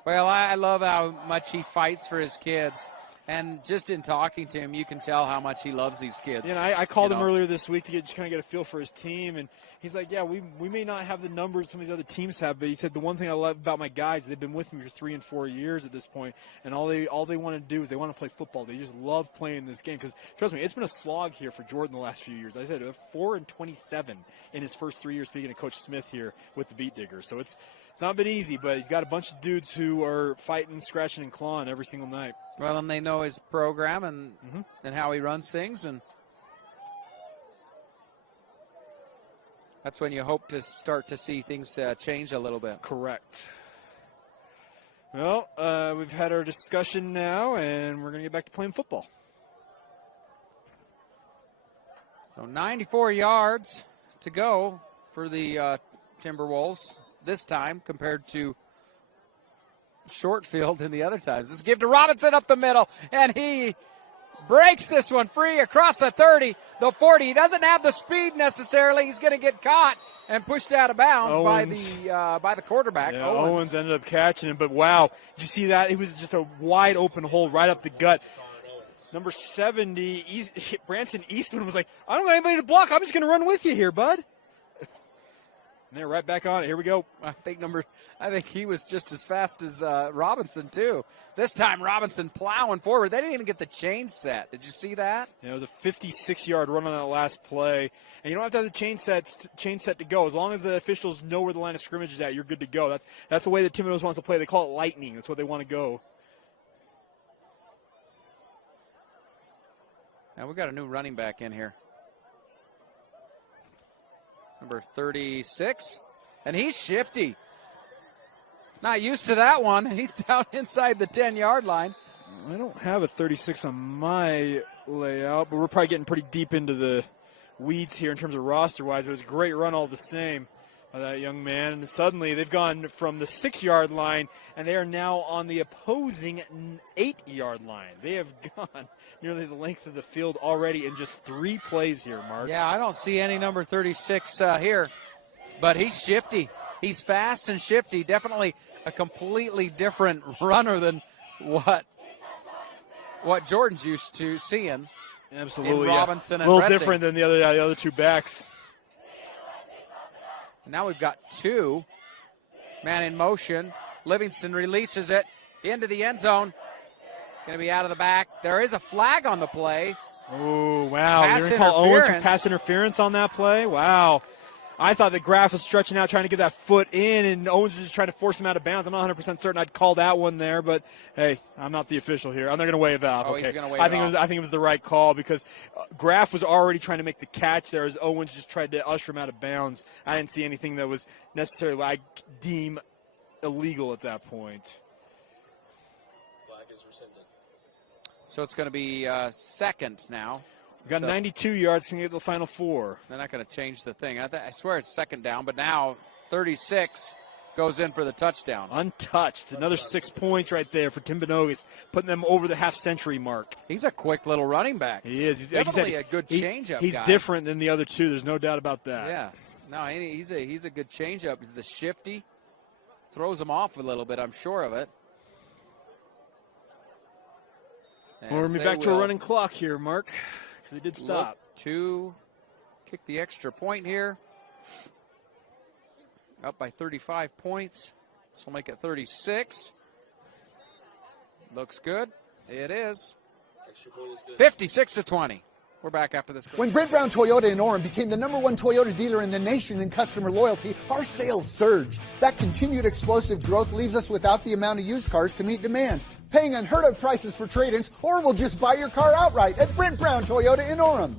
Well, I love how much he fights for his kids. And just in talking to him, you can tell how much he loves these kids. Yeah, and I called him earlier this week to kind of get a feel for his team, and he's like, yeah, we may not have the numbers some of these other teams have, but he said the one thing I love about my guys, they've been with me for 3 and 4 years at this point, and all they want to do is they want to play football. They just love playing this game because, trust me, it's been a slog here for Jordan the last few years. I said 4-27 in his first 3 years, speaking of Coach Smith here with the Beetdiggers. So it's not been easy, but he's got a bunch of dudes who are fighting, scratching, and clawing every single night. Well, and they know his program and how he runs things, and that's when you hope to start to see things change a little bit. Correct. Well, we've had our discussion now, and we're going to get back to playing football. So 94 yards to go for the Timberwolves this time compared to short field in the other times. This give to Robinson up the middle, and he breaks this one free across the 30, the 40. He doesn't have the speed necessarily. He's going to get caught and pushed out of bounds by the quarterback. Yeah, Owens ended up catching him, but wow, did you see that? It was just a wide open hole right up the gut. Number 70, Branson Eastman was like, I don't got anybody to block. I'm just going to run with you here, bud. And they're right back on it. Here we go. I think he was just as fast as Robinson, too. This time, Robinson plowing forward. They didn't even get the chain set. Did you see that? Yeah, it was a 56-yard run on that last play. And you don't have to have the chain set to go. As long as the officials know where the line of scrimmage is at, you're good to go. That's the way the Timberwolves wants to play. They call it lightning. That's what they want to go. Now we got a new running back in here. number 36. And he's shifty. Not used to that one. He's down inside the 10-yard line. I don't have a 36 on my layout, but we're probably getting pretty deep into the weeds here in terms of roster-wise. But it was a great run all the same by that young man. And suddenly they've gone from the 6-yard line, and they are now on the opposing 8-yard line. They have gone nearly the length of the field already in just 3 plays here, Mark. Yeah, I don't see any number 36 here, but he's shifty. He's fast and shifty. Definitely a completely different runner than what Jordan's used to seeing. Absolutely, in Robinson yeah. and A little Retzing. different than the other 2 backs. Now we've got 2. Man in motion. Livingston releases it into the end zone. Going to be out of the back. There is a flag on the play. Oh, wow. Pass You're going to call Owens for interference. pass interference on that play? Wow. I thought the Graf was stretching out, trying to get that foot in, and Owens was just trying to force him out of bounds. I'm not 100% certain I'd call that one there, but, hey, I'm not the official here. They're going to wave it off. Oh, okay. he's gonna wave I it think off. I think it was the right call because Graf was already trying to make the catch there as Owens just tried to usher him out of bounds. I didn't see anything that was necessarily, I deem, illegal at that point. Flag is rescinded. So it's going to be second now. We've got So 92 yards to get the final 4. they're not going to change the thing. I swear it's second down, but now 36 goes in for the touchdown. Untouched. Another 6 points right there for Timpanogos, putting them over the half-century mark. He's a quick little running back. He is. Like you Definitely said, a good changeup He's guy. different than the other 2. There's no doubt about that. Yeah. No, he's a good changeup. He's the shifty. Throws him off a little bit, I'm sure of it. Well, we're going to be back to a running clock here, Mark, because they did stop. Look to kick the extra point here. Up by 35 points. This will make it 36. Looks good. It is. Extra point is good. 56-20. We're back after this break. When Brent Brown Toyota in Orem became the #1 Toyota dealer in the nation in customer loyalty, our sales surged. That continued explosive growth leaves us without the amount of used cars to meet demand, paying unheard of prices for trade-ins, or we'll just buy your car outright at Brent Brown Toyota in Orem.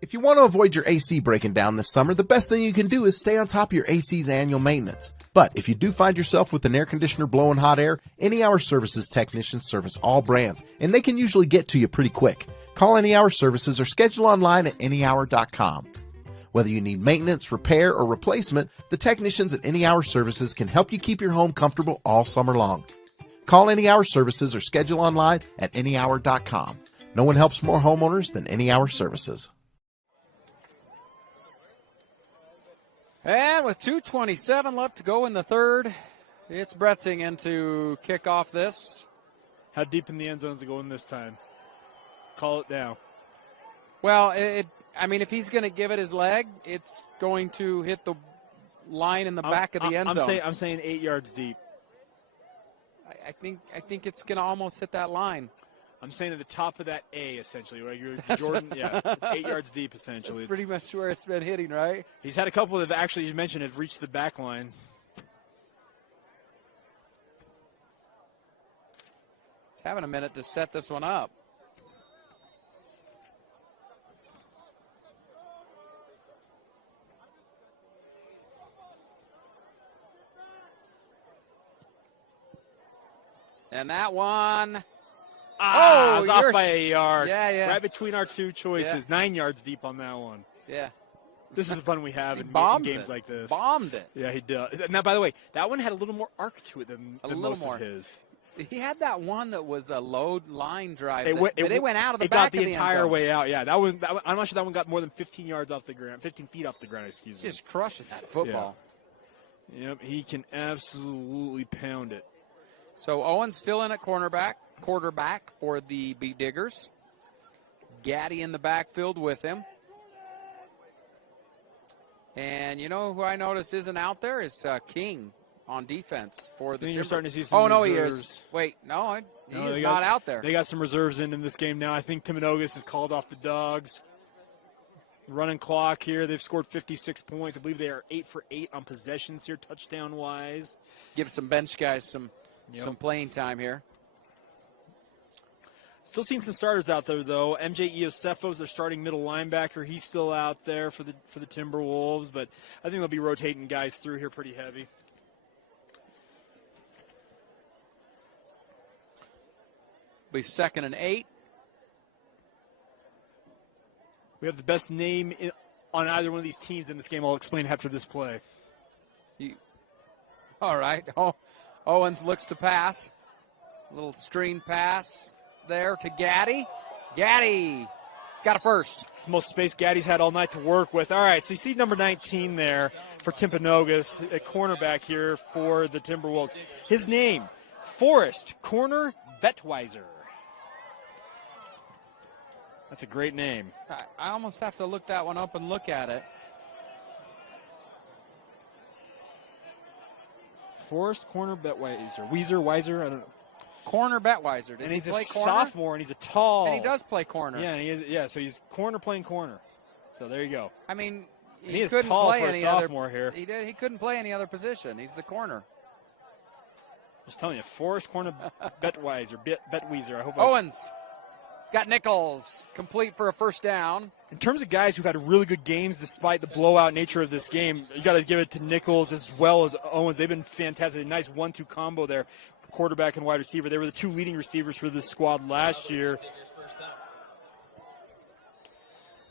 If you want to avoid your AC breaking down this summer, the best thing you can do is stay on top of your AC's annual maintenance. But if you do find yourself with an air conditioner blowing hot air, Any Hour Services technicians service all brands, and they can usually get to you pretty quick. Call Any Hour Services or schedule online at anyhour.com. Whether you need maintenance, repair, or replacement, the technicians at Any Hour Services can help you keep your home comfortable all summer long. Call Any Hour Services or schedule online at anyhour.com. No one helps more homeowners than Any Hour Services. And with 2:27 left to go in the third, it's Bretzing in to kick off this. How deep in the end zone is it going this time? Call it now. Well, I mean, if he's going to give it his leg, it's going to hit the line in the back of the end zone. I'm saying 8 yards deep. I think it's going to almost hit that line. I'm saying at the top of that A, essentially. Right? Jordan, yeah, it's 8 yards deep, essentially. That's pretty much where it's been hitting, right? He's had a couple that actually, you mentioned, have reached the back line. It's having a minute to set this one up. And that one. It's off by a yard. Yeah. Right between our 2 choices. Yeah. 9 yards deep on that one. Yeah. This is the fun we have in games like this. Bombed it. Yeah, he did. Now, by the way, that one had a little more arc to it than most more. of his. He had that one that was a low line drive. It went out of the it back got the of the entire end zone. way out. Yeah, that one. I'm not sure that one got more than 15 yards off the ground. 15 feet off the ground. Excuse me. Just crushing that football. Yeah. Yep, he can absolutely pound it. So Owen's still in at quarterback for the Beetdiggers. Gaddy in the backfield with him. And you know who I notice isn't out there is King on defense for the You're Timberwolves. starting to see some no, reserves. he is. Wait, no, he is they not got, out there. They got some reserves in this game now. I think Timpanogos is called off the Dogs. Running clock here. They've scored 56 points. I believe they are 8 for 8 on possessions here, Still seeing some starters out there, though. MJ Iosefo's their starting middle linebacker. He's still out there for the Timberwolves, but I think they'll be rotating guys through here pretty heavy. Be 2nd and 8. We have the best name on either one of these teams in this game. I'll explain after this play. All right. Owens looks to pass. A little screen pass there to Gaddy. Gaddy's got a first. It's the most space Gaddy's had all night to work with. All right, so you see number 19 there for Timpanogos, a cornerback here for the Timberwolves. His name, Forrest Corner Bettweiser. That's a great name. I almost have to look that one up and look at it. Forrest Corner Bettweiser. Weiser, I don't know. Corner Bettweiser. Does and he's he play a corner? sophomore, and he's a tall. And he does play corner. Yeah, and he is. Yeah, so he's corner playing corner. So there you go. I mean, he is couldn't tall play for a any sophomore other, here. He couldn't play any other position. He's the corner. Just telling you, Forrest Corner Bettweiser. Bettweiser. I hope. Owens. He's got Nichols complete for a first down. In terms of guys who've had really good games despite the blowout nature of this game, you got to give it to Nichols as well as Owens. They've been fantastic. A nice 1-2 combo there, quarterback and wide receiver. They were the two leading receivers for this squad last year.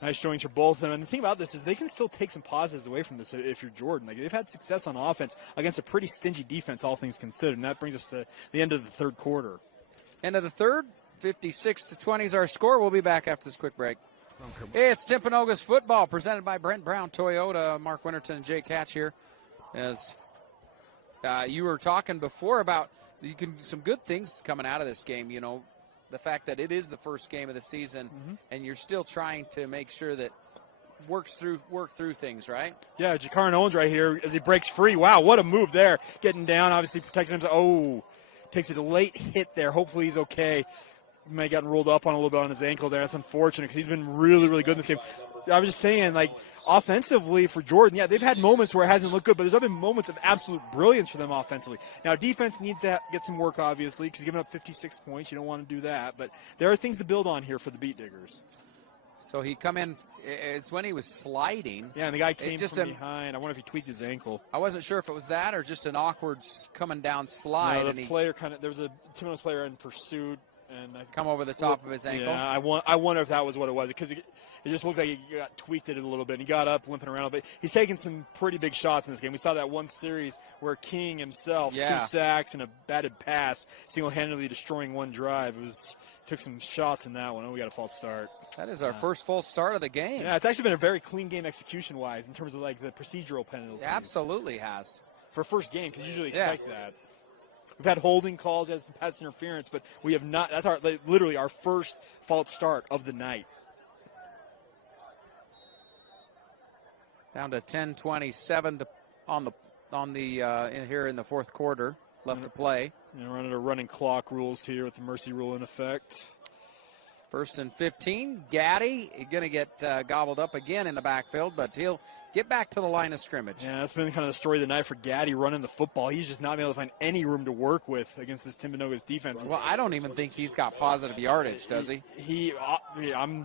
Nice showings for both of them. And the thing about this is they can still take some positives away from this if you're Jordan. Like, they've had success on offense against a pretty stingy defense, all things considered. And that brings us to the end of the third quarter. End of the third. 56-20 is our score. We'll be back after this quick break. It's Timpanogos football presented by Brent Brown Toyota. Mark Winterton and Jake Hatch here. As you were talking before about some good things coming out of this game. You know, the fact that it is the first game of the season, and you're still trying to make sure that work through things, right? Yeah, Jakaran Owens right here as he breaks free. Wow, what a move there. Getting down, obviously protecting himself. Oh, takes a late hit there. Hopefully he's okay. He may have gotten rolled up on a little bit on his ankle there. That's unfortunate because he's been really, really good in this game. I was just saying, like, offensively for Jordan, yeah, they've had moments where it hasn't looked good, but there's been moments of absolute brilliance for them offensively. Now, defense needs to get some work, obviously, because giving up 56 points, you don't want to do that. But there are things to build on here for the Beetdiggers. So he come in, it's when he was sliding. Yeah, and the guy came from behind. I wonder if he tweaked his ankle. I wasn't sure if it was that or just an awkward coming down slide. No, the player there was a Timberwolves player in pursuit. And come over the top of his ankle. Yeah, I wonder if that was what it was, because it just looked like he got tweaked it a little bit. And he got up, limping around a bit. He's taking some pretty big shots in this game. We saw that one series where King himself, 2 sacks and a batted pass, single-handedly destroying one drive. Took some shots in that one. Oh, we got a false start. That is our first full start of the game. Yeah, it's actually been a very clean game execution-wise in terms of like the procedural penalties. It absolutely has. For a first game, because you usually expect that. We've had holding calls, had some pass interference, but we have not. That's literally our first false start of the night. Down to 10:27 here in the fourth quarter left to play. And we're under running clock rules here with the mercy rule in effect. 1st and 15. Gaddy going to get gobbled up again in the backfield, but he'll get back to the line of scrimmage. Yeah, that's been kind of the story of the night for Gaddy running the football. He's just not been able to find any room to work with against this Timpanogos defense. Well, I don't even think he's got positive yardage, does he?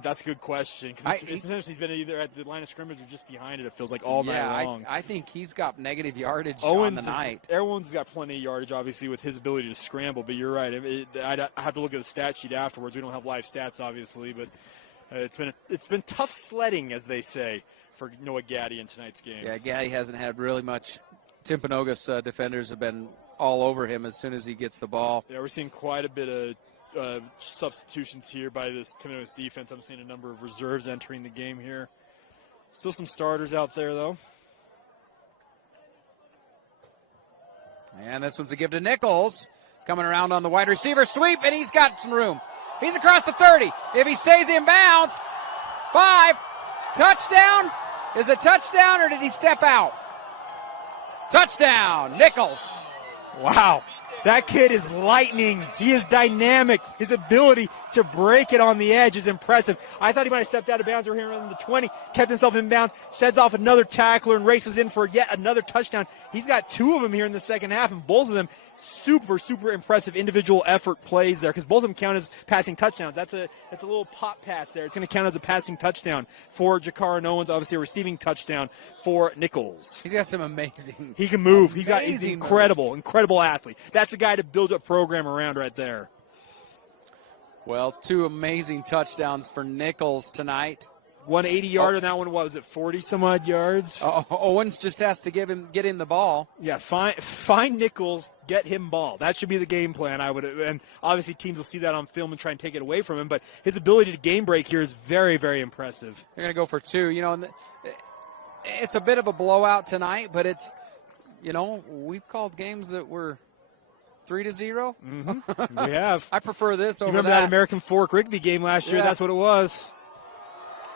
That's a good question. It's essentially he's been either at the line of scrimmage or just behind it, it feels like, all night long. I think he's got negative yardage on the night. Owens has got plenty of yardage, obviously, with his ability to scramble, but you're right. I'd have to look at the stat sheet afterwards. We don't have live stats, obviously, but it's been tough sledding, as they say, for Noah Gaddy in tonight's game. Yeah, Gaddy hasn't had really much. Timpanogos defenders have been all over him as soon as he gets the ball. Yeah, we're seeing quite a bit of substitutions here by this Timpanogos defense. I'm seeing a number of reserves entering the game here. Still some starters out there, though. And this one's a give to Nichols. Coming around on the wide receiver sweep, and he's got some room. He's across the 30. If he stays in bounds, 5. Touchdown. Is it touchdown or did he step out? Touchdown. Nichols Wow. That kid is lightning. He is dynamic. His ability to break it on the edge is impressive. I thought he might have stepped out of bounds. We're here around the 20, kept himself in bounds, sheds off another tackler, and races in for yet another touchdown. He's got 2 of them here in the second half, and both of them super, super impressive individual effort plays there, because both of them count as passing touchdowns. That's a little pop pass there. It's going to count as a passing touchdown for Jakaran Owens, obviously a receiving touchdown for Nichols. He's got some amazing. He can move. He's amazing incredible, moves. incredible athlete. That's a guy to build a program around right there. Well, 2 amazing touchdowns for Nichols tonight. 180-yard on that one. What was it, 40-some-odd yards? Owens just has to get in the ball. Yeah, find Nichols, get him ball. That should be the game plan. And obviously teams will see that on film and try and take it away from him. But his ability to game break here is very, very impressive. They're going to go for 2. You know, it's a bit of a blowout tonight, but it's, you know, we've called games that were 3-0. Mm-hmm. We have. I prefer this over remember that American Fork Rigby game last year? Yeah. That's what it was.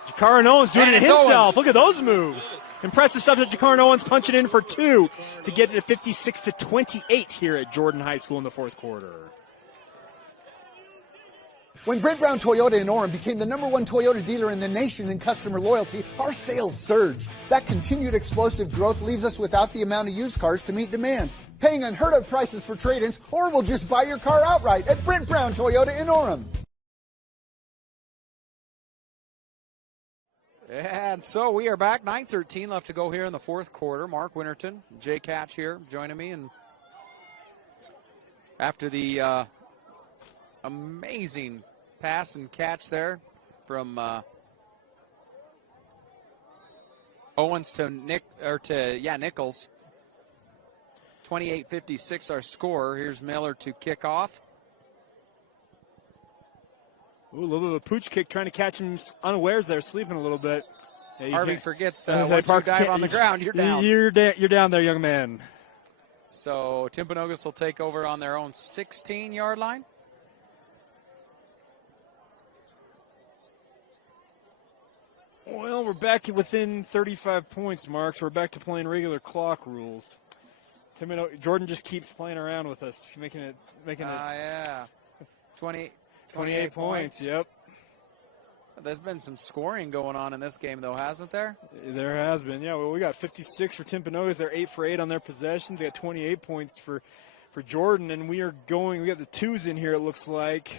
Jakaran Owens doing it himself. Owens. Look at those moves. Impressive stuff that Jakaran Owens punching in for 2 to get it to 56-28 here at Jordan High School in the fourth quarter. When Brent Brown Toyota in Orem became the #1 Toyota dealer in the nation in customer loyalty, our sales surged. That continued explosive growth leaves us without the amount of used cars to meet demand, paying unheard of prices for trade-ins, or we'll just buy your car outright at Brent Brown Toyota in Orem. And so we are back. 9:13 left to go here in the fourth quarter. Mark Winterton, Jay Catch here joining me. And after the amazing pass and catch there from Owens to Nichols. 28-56 our score. Here's Miller to kick off. Ooh, a little bit of a pooch kick, trying to catch him unawares there, sleeping a little bit. Yeah, Harvey forgets once you dive on the ground, you're down. You're down there, young man. So Timpanogos will take over on their own 16-yard line. Well, we're back within 35 points, Mark, so we're back to playing regular clock rules. Jordan just keeps playing around with us, making it. Yeah. 28 points. Yep. There's been some scoring going on in this game, though, hasn't there? There has been. Yeah, well, we got 56 for Timpanogos. They're 8 for 8 on their possessions. They got 28 points for Jordan, and we got the 2s in here, it looks like,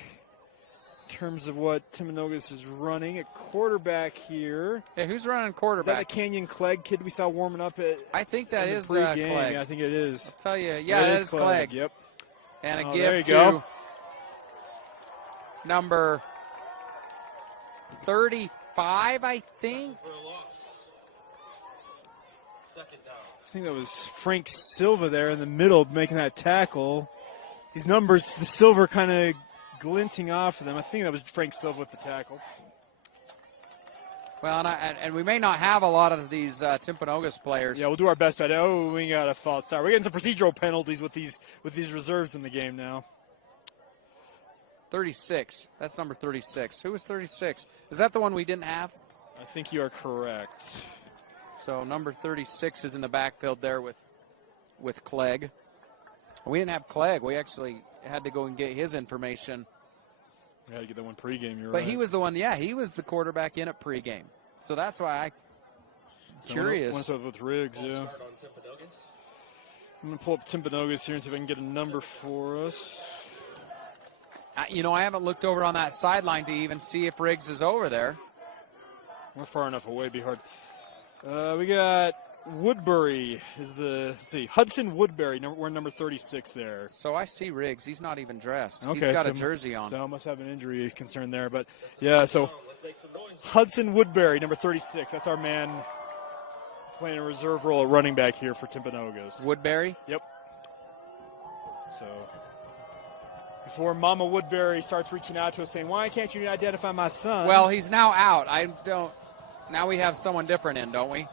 in terms of what Timpanogos is running at quarterback here. Yeah, who's running quarterback? Is that the Canyon Clegg kid we saw warming up at? I think that is Clegg. Clegg. Yeah, I think it is. I'll tell you. Yeah, it is Clegg. Yep. And a there you give to go. number 35, I think. For a loss. Second down. I think that was Frank Silva there in the middle making that tackle. These numbers, the silver kind of glinting off of them. I think that was Frank Silva with the tackle. Well, and we may not have a lot of these Timpanogos players. Yeah, we'll do our best. We got a false start. We're getting some procedural penalties with these reserves in the game now. 36. That's number 36. Who was 36? Is that the one we didn't have? I think you are correct. So number 36 is in the backfield there with Clegg. We didn't have Clegg. We actually had to go and get his information. We had to get that one pregame. You're But right. he was the one. Yeah, he was the quarterback in at pregame. So that's why curious. What's up with Riggs? Yeah. Start on Timpanogos. I'm gonna pull up Timpanogos here and see if I can get a number for us. I haven't looked over on that sideline to even see if Riggs is over there. We're far enough away, it'd be hard. We got Woodbury Hudson Woodbury. We're number 36 there. So I see Riggs. He's not even dressed. Okay, He's got a jersey on. So I must have an injury concern there. But, yeah, so Let's make some noise. Hudson Woodbury, number 36. That's our man playing a reserve role at running back here for Timpanogos. Woodbury? Yep. So before Mama Woodbury starts reaching out to us saying, why can't you identify my son? Well, he's now out. Now we have someone different in, don't we?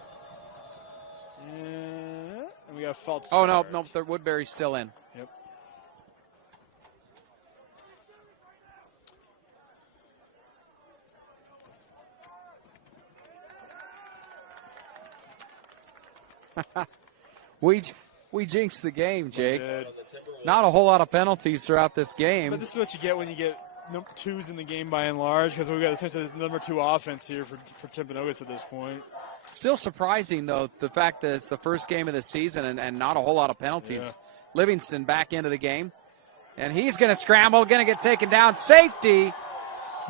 And we got a false Oh, start. no, Woodbury's still in. Yep. We jinxed the game, Jake. Good. Not a whole lot of penalties throughout this game. But this is what you get when you get number 2s in the game by and large, because we've got essentially the number 2 offense here for Timpanogos at this point. Still surprising, though, the fact that it's the first game of the season and not a whole lot of penalties. Livingston back into the game. And he's going to scramble, going to get taken down. Safety.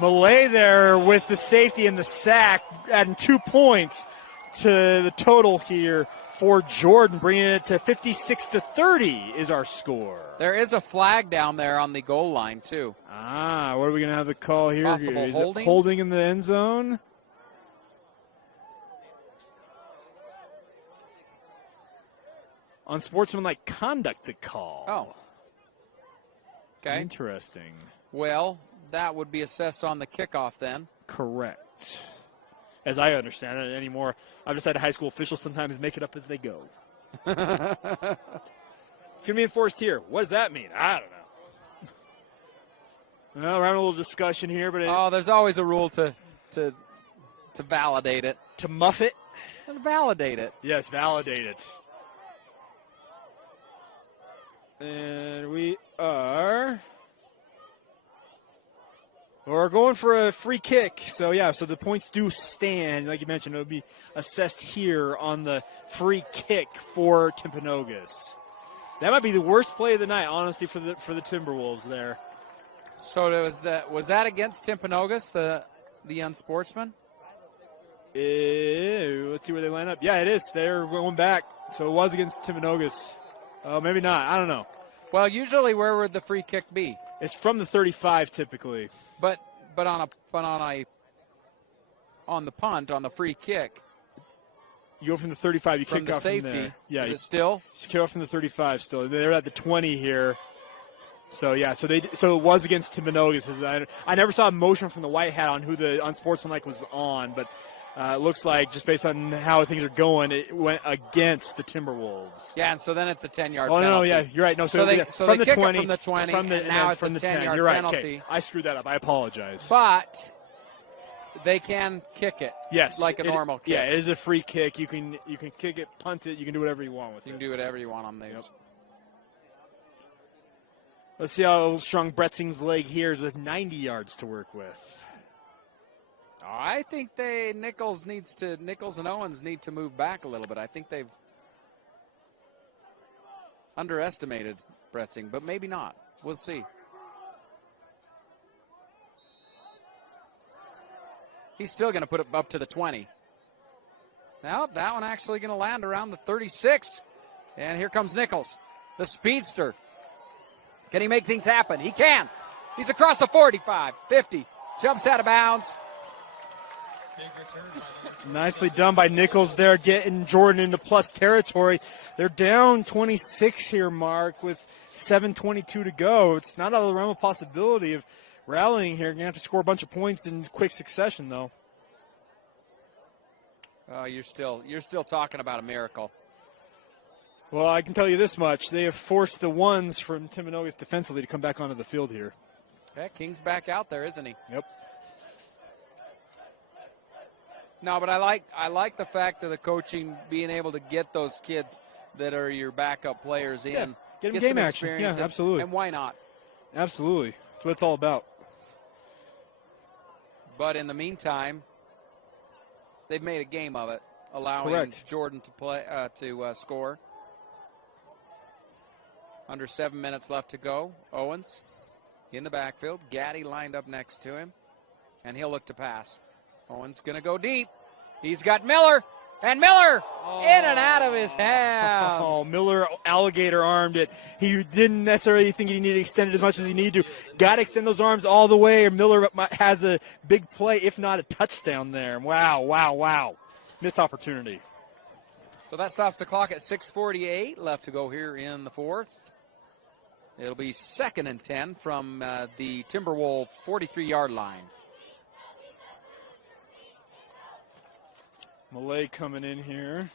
Malay there with the safety and the sack, adding 2 points to the total here for Jordan, bringing it to 56-30 is our score. There is a flag down there on the goal line, too. What are we going to have the call here? Possible Is holding? it holding in the end zone? Unsportsmanlike conduct, the call. Oh. Okay. Interesting. Well, that would be assessed on the kickoff then. Correct. As I understand it anymore, I've decided high school officials sometimes make it up as they go. It's going to be enforced here. What does that mean? I don't know. Well, we're having a little discussion here, but there's always a rule to validate it. To muff it? Validate it. Yes, validate it. And we're going for a free kick. So the points do stand. Like you mentioned, it'll be assessed here on the free kick for Timpanogos. That might be the worst play of the night, honestly, for the Timberwolves there. So was that against Timpanogos, the unsportsman? Let's see where they line up. Yeah, it is. They're going back. So it was against Timpanogos. Oh, maybe not. I don't know. Well, usually where would the free kick be? It's from the 35 typically. But on the punt, on the free kick, you go from the 35, you from kick the off safety. from there. Yeah, is it still? You kick off from the 35 still. They're at the 20 here. So it was against Timpanogos. I never saw a motion from the white hat on who the unsportsmanlike was on, but it looks like just based on how things are going, it went against the Timberwolves. Yeah, and so then it's a 10-yard penalty. penalty. No, yeah, you're right. No, so they from kick the 20, it from the 20, and now it's a 10-yard you're right. penalty. Okay. I screwed that up. I apologize. But they can kick it. Yes, like a normal kick. Yeah, it is a free kick. You can kick it, punt it. You can do whatever you want with it. You can do whatever you want on these. Yep. Let's see how strong Bretzing's leg here is with 90 yards to work with. I think Nichols and Owens need to move back a little bit. I think they've underestimated Bretzing, but maybe not. We'll see. He's still going to put it up to the 20. Now, that one actually going to land around the 36. And here comes Nichols, the speedster. Can he make things happen? He can. He's across the 45, 50, jumps out of bounds. Nicely done by Nichols there, getting Jordan into plus territory. They're down 26 here, Mark, with 7:22 to go. It's not out of the realm of possibility of rallying here. You're going to have to score a bunch of points in quick succession, though. You're still talking about a miracle. Well, I can tell you this much. They have forced the ones from Timpanogos defensively to come back onto the field here. Yeah, King's back out there, isn't he? Yep. No, but I like the fact of the coaching being able to get those kids that are your backup players in. Yeah, get them game some action. experience. Yeah, absolutely. And why not? Absolutely. That's what it's all about. But in the meantime, they've made a game of it, allowing Correct. Jordan to play to score. Under 7 minutes left to go. Owens in the backfield. Gaddy lined up next to him, and he'll look to pass. Owens going to go deep. He's got Miller, and Miller in and out of his hands. Oh, Miller alligator armed it. He didn't necessarily think he needed to extend it as much as he needed to. Got to extend those arms all the way, or Miller has a big play, if not a touchdown there. Wow. Missed opportunity. So that stops the clock at 6:48 left to go here in the fourth. It'll be 2nd and 10 from the Timberwolves 43-yard line. Malay coming in here.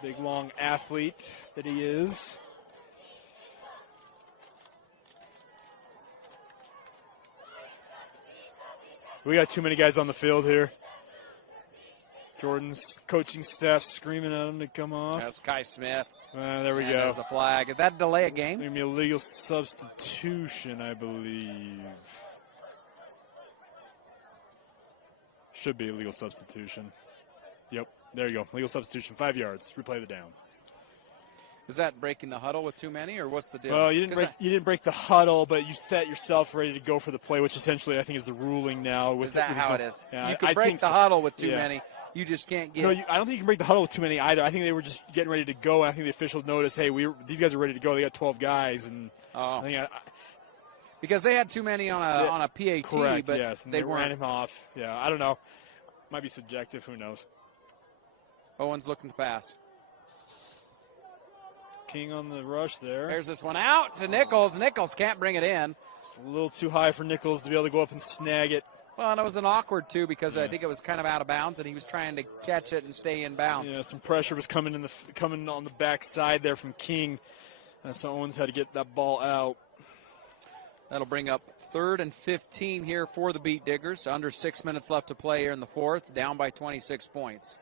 Big, long athlete that he is. We got too many guys on the field here. Jordan's coaching staff screaming at him to come off. That's Kai Smith. There we And go. there's a flag. Did that delay a game? Maybe a legal substitution, I believe. Should be a legal substitution. Yep, there you go. Legal substitution, 5 yards. Replay the down. Is that breaking the huddle with too many, or what's the deal? Well, you didn't break the huddle, but you set yourself ready to go for the play, which essentially I think is the ruling now. Is that how it is? Yeah, you can break the huddle with too Yeah. many. You just can't get. No, I don't think you can break the huddle with too many either. I think they were just getting ready to go. I think the official noticed, hey, these guys are ready to go. They got 12 guys, and I think because they had too many on a PAT, correct, but yes, and they ran weren't. him off. Yeah, I don't know. Might be subjective. Who knows? Owens looking to pass. King on the rush there. There's this one out to Nichols. Nichols can't bring it in. It's a little too high for Nichols to be able to go up and snag it. Well, and it was an awkward, too, because I think it was kind of out of bounds, and he was trying to catch it and stay in bounds. Yeah, some pressure was coming on the back side there from King. So Owens had to get that ball out. That'll bring up 3rd and 15 here for the Beetdiggers. Under 6 minutes left to play here in the 4th, down by 26 points.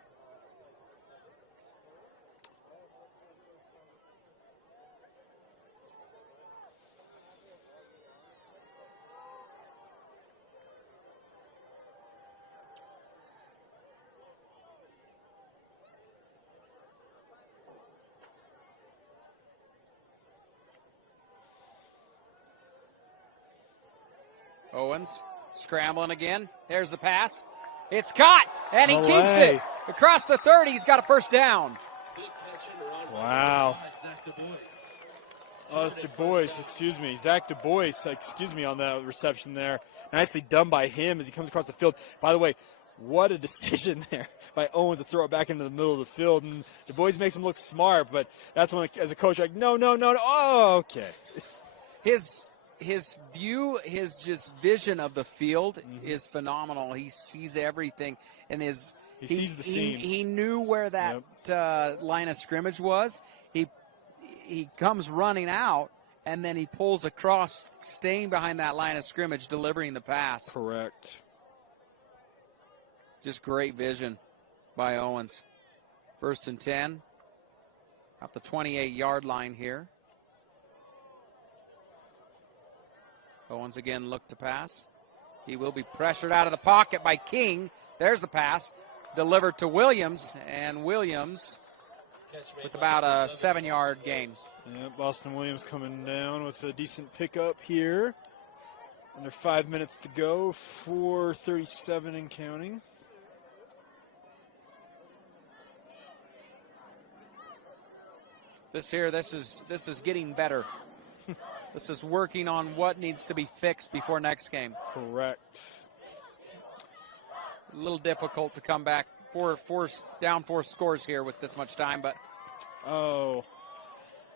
Owens scrambling again. There's the pass. It's caught, and he keeps it across the 30. He's got a first down. Wow. Oh, it's Du Bois, excuse me. Zach Du Bois, on that reception there. Nicely done by him as he comes across the field. By the way, what a decision there by Owens to throw it back into the middle of the field. And Du Bois makes him look smart, but that's when, as a coach, like, no. Oh, okay. His view, his just vision of the field is phenomenal. He sees everything, and he sees the seams. He knew where that line of scrimmage was. He comes running out, and then he pulls across, staying behind that line of scrimmage, delivering the pass. Correct. Just great vision by Owens. 1st and 10, at the 28-yard line here. Owens again looked to pass. He will be pressured out of the pocket by King. There's the pass. Delivered to Williams, and Williams with about a 7-yard gain. Yeah, Boston Williams coming down with a decent pickup here. Under 5 minutes to go, 4:37 and counting. This is getting better. This is working on what needs to be fixed before next game. Correct. A little difficult to come back. Down 4 scores here with this much time, but and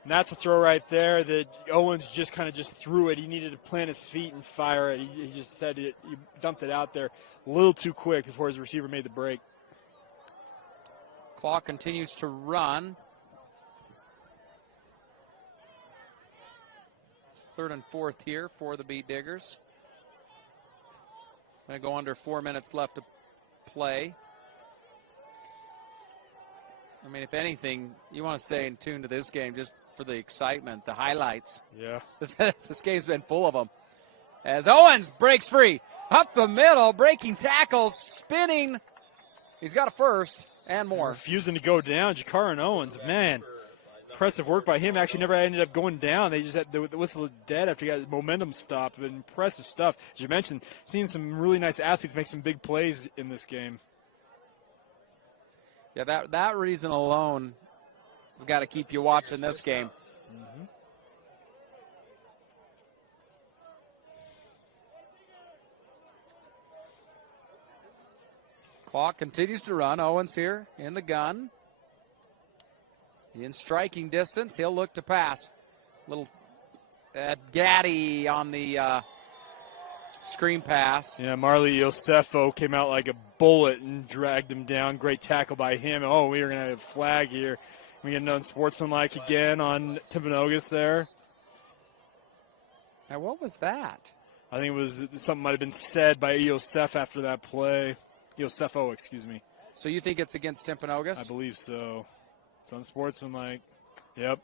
that's a throw right there that Owens just threw it. He needed to plant his feet and fire it. He just decided he dumped it out there a little too quick before his receiver made the break. Clock continues to run. 3rd and 4th here for the Beetdiggers. Going to go under 4 minutes left to play. I mean, if anything, you want to stay in tune to this game just for the excitement, the highlights. Yeah. This game's been full of them. As Owens breaks free, up the middle, breaking tackles, spinning. He's got a first and more. Refusing to go down, Jakaran Owens, man. Impressive work by him. Actually never ended up going down. They just had the whistle dead after he got momentum stopped. But impressive stuff. As you mentioned, seeing some really nice athletes make some big plays in this game. Yeah, that reason alone has got to keep you watching this game. Mm-hmm. Clock continues to run. Owens here in the gun. In striking distance, he'll look to pass. Little Gaddy on the screen pass. Yeah, Marley Yosefo came out like a bullet and dragged him down. Great tackle by him. Oh, we are going to have a flag here. We get another unsportsmanlike again on Timpanogos there. Now, what was that? I think it was something might have been said by Yosef after that play. Yosefo, excuse me. So you think it's against Timpanogos? I believe so. It's unsportsmanlike. Yep.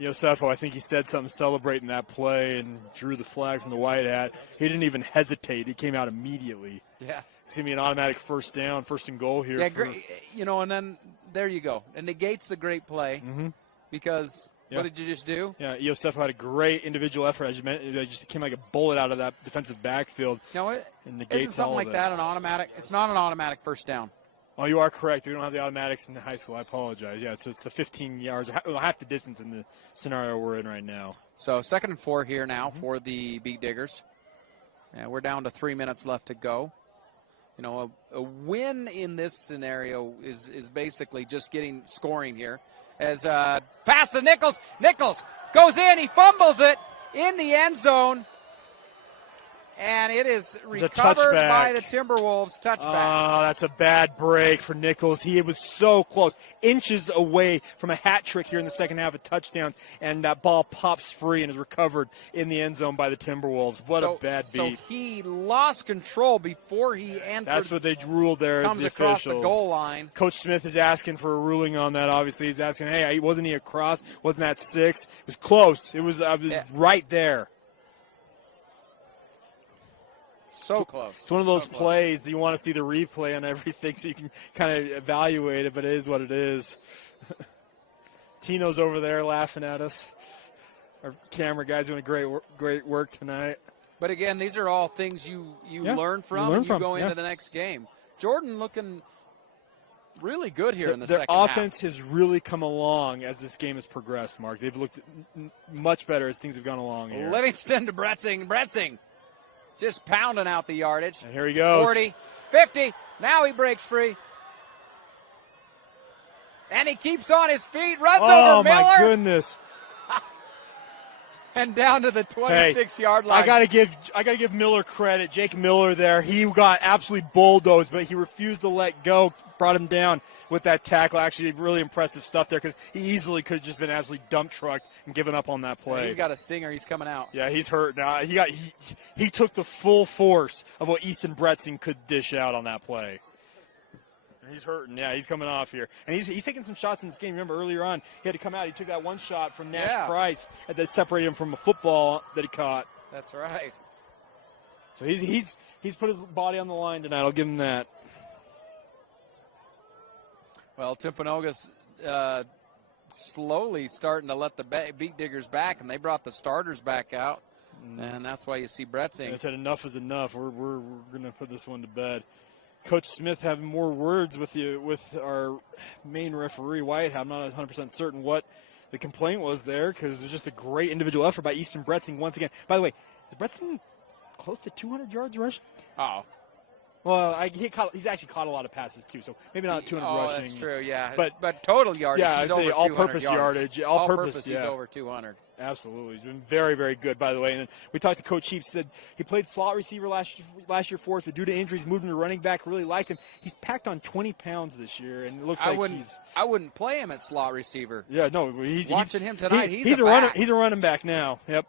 Yosefo, I think he said something celebrating that play and drew the flag from the white hat. He didn't even hesitate. He came out immediately. Yeah. It's going to be an automatic first down, first and goal here. Yeah, great. And then there you go. It negates the great play because what did you just do? Yeah, Yosefo had a great individual effort. As you mentioned, it just came like a bullet out of that defensive backfield. No, isn't something like that an automatic? It's not an automatic first down. Oh, you are correct. We don't have the automatics in the high school. I apologize. Yeah, so it's the 15 yards, half the distance in the scenario we're in right now. So 2nd and 4 here now for the Beetdiggers. And we're down to 3 minutes left to go. A win in this scenario is basically just scoring here. As pass to Nichols. Nichols goes in. He fumbles it in the end zone. And it is recovered by the Timberwolves. Touchback. Oh, that's a bad break for Nichols. He was so close, inches away from a hat trick here in the second half of touchdowns, and that ball pops free and is recovered in the end zone by the Timberwolves. What a bad beat. So he lost control before he entered. That's what they ruled there as the officials. Comes across the goal line. Coach Smith is asking for a ruling on that, obviously. He's asking, hey, wasn't he across? Wasn't that 6? It was close. It was right there. So close. It's one of those plays that you want to see the replay on everything so you can kind of evaluate it, but it is what it is. Tino's over there laughing at us. Our camera guy's doing great work tonight. But again, these are all things you learn from and you go into the next game. Jordan looking really good here in the second half. Their offense has really come along as this game has progressed, Mark. They've looked much better as things have gone along here. Livingston to Bretzing. Just pounding out the yardage. And here he goes. 40, 50. Now he breaks free. And he keeps on his feet, runs over Miller. Oh, my goodness. And down to the 26-yard line. I gotta give Miller credit. Jake Miller there. He got absolutely bulldozed, but he refused to let go. Brought him down with that tackle. Actually, really impressive stuff there because he easily could have just been absolutely dump trucked and given up on that play. He's got a stinger. He's coming out. Yeah, he's hurt now. He took the full force of what Easton Bretzing could dish out on that play. He's hurting. Yeah, he's coming off here. And he's taking some shots in this game. Remember, earlier on, he had to come out. He took that one shot from Nash Price that separated him from a football that he caught. That's right. So he's put his body on the line tonight. I'll give him that. Well, Timpanogos slowly starting to let the Beetdiggers back, and they brought the starters back out. And that's why you see Bretzing. I said enough is enough. We're going to put this one to bed. Coach Smith having more words with our main referee, White. I'm not 100% certain what the complaint was there because it was just a great individual effort by Easton Bretzing once again. By the way, is Bretzing close to 200 yards rushing? Oh. Well, he's actually caught a lot of passes, too, so maybe not 200 rushing. Oh, that's true, yeah. But total yardage, he's over 200 all-purpose yards. yardage. All-purpose, he's over 200. Absolutely. He's been very, very good, by the way. And we talked to Coach Heaps. Said he played slot receiver last year for us, but due to injuries, moved him to running back. Really liked him. He's packed on 20 pounds this year, and it looks I wouldn't play him at slot receiver. Yeah, no. Watching him tonight, he's a running back now. Yep.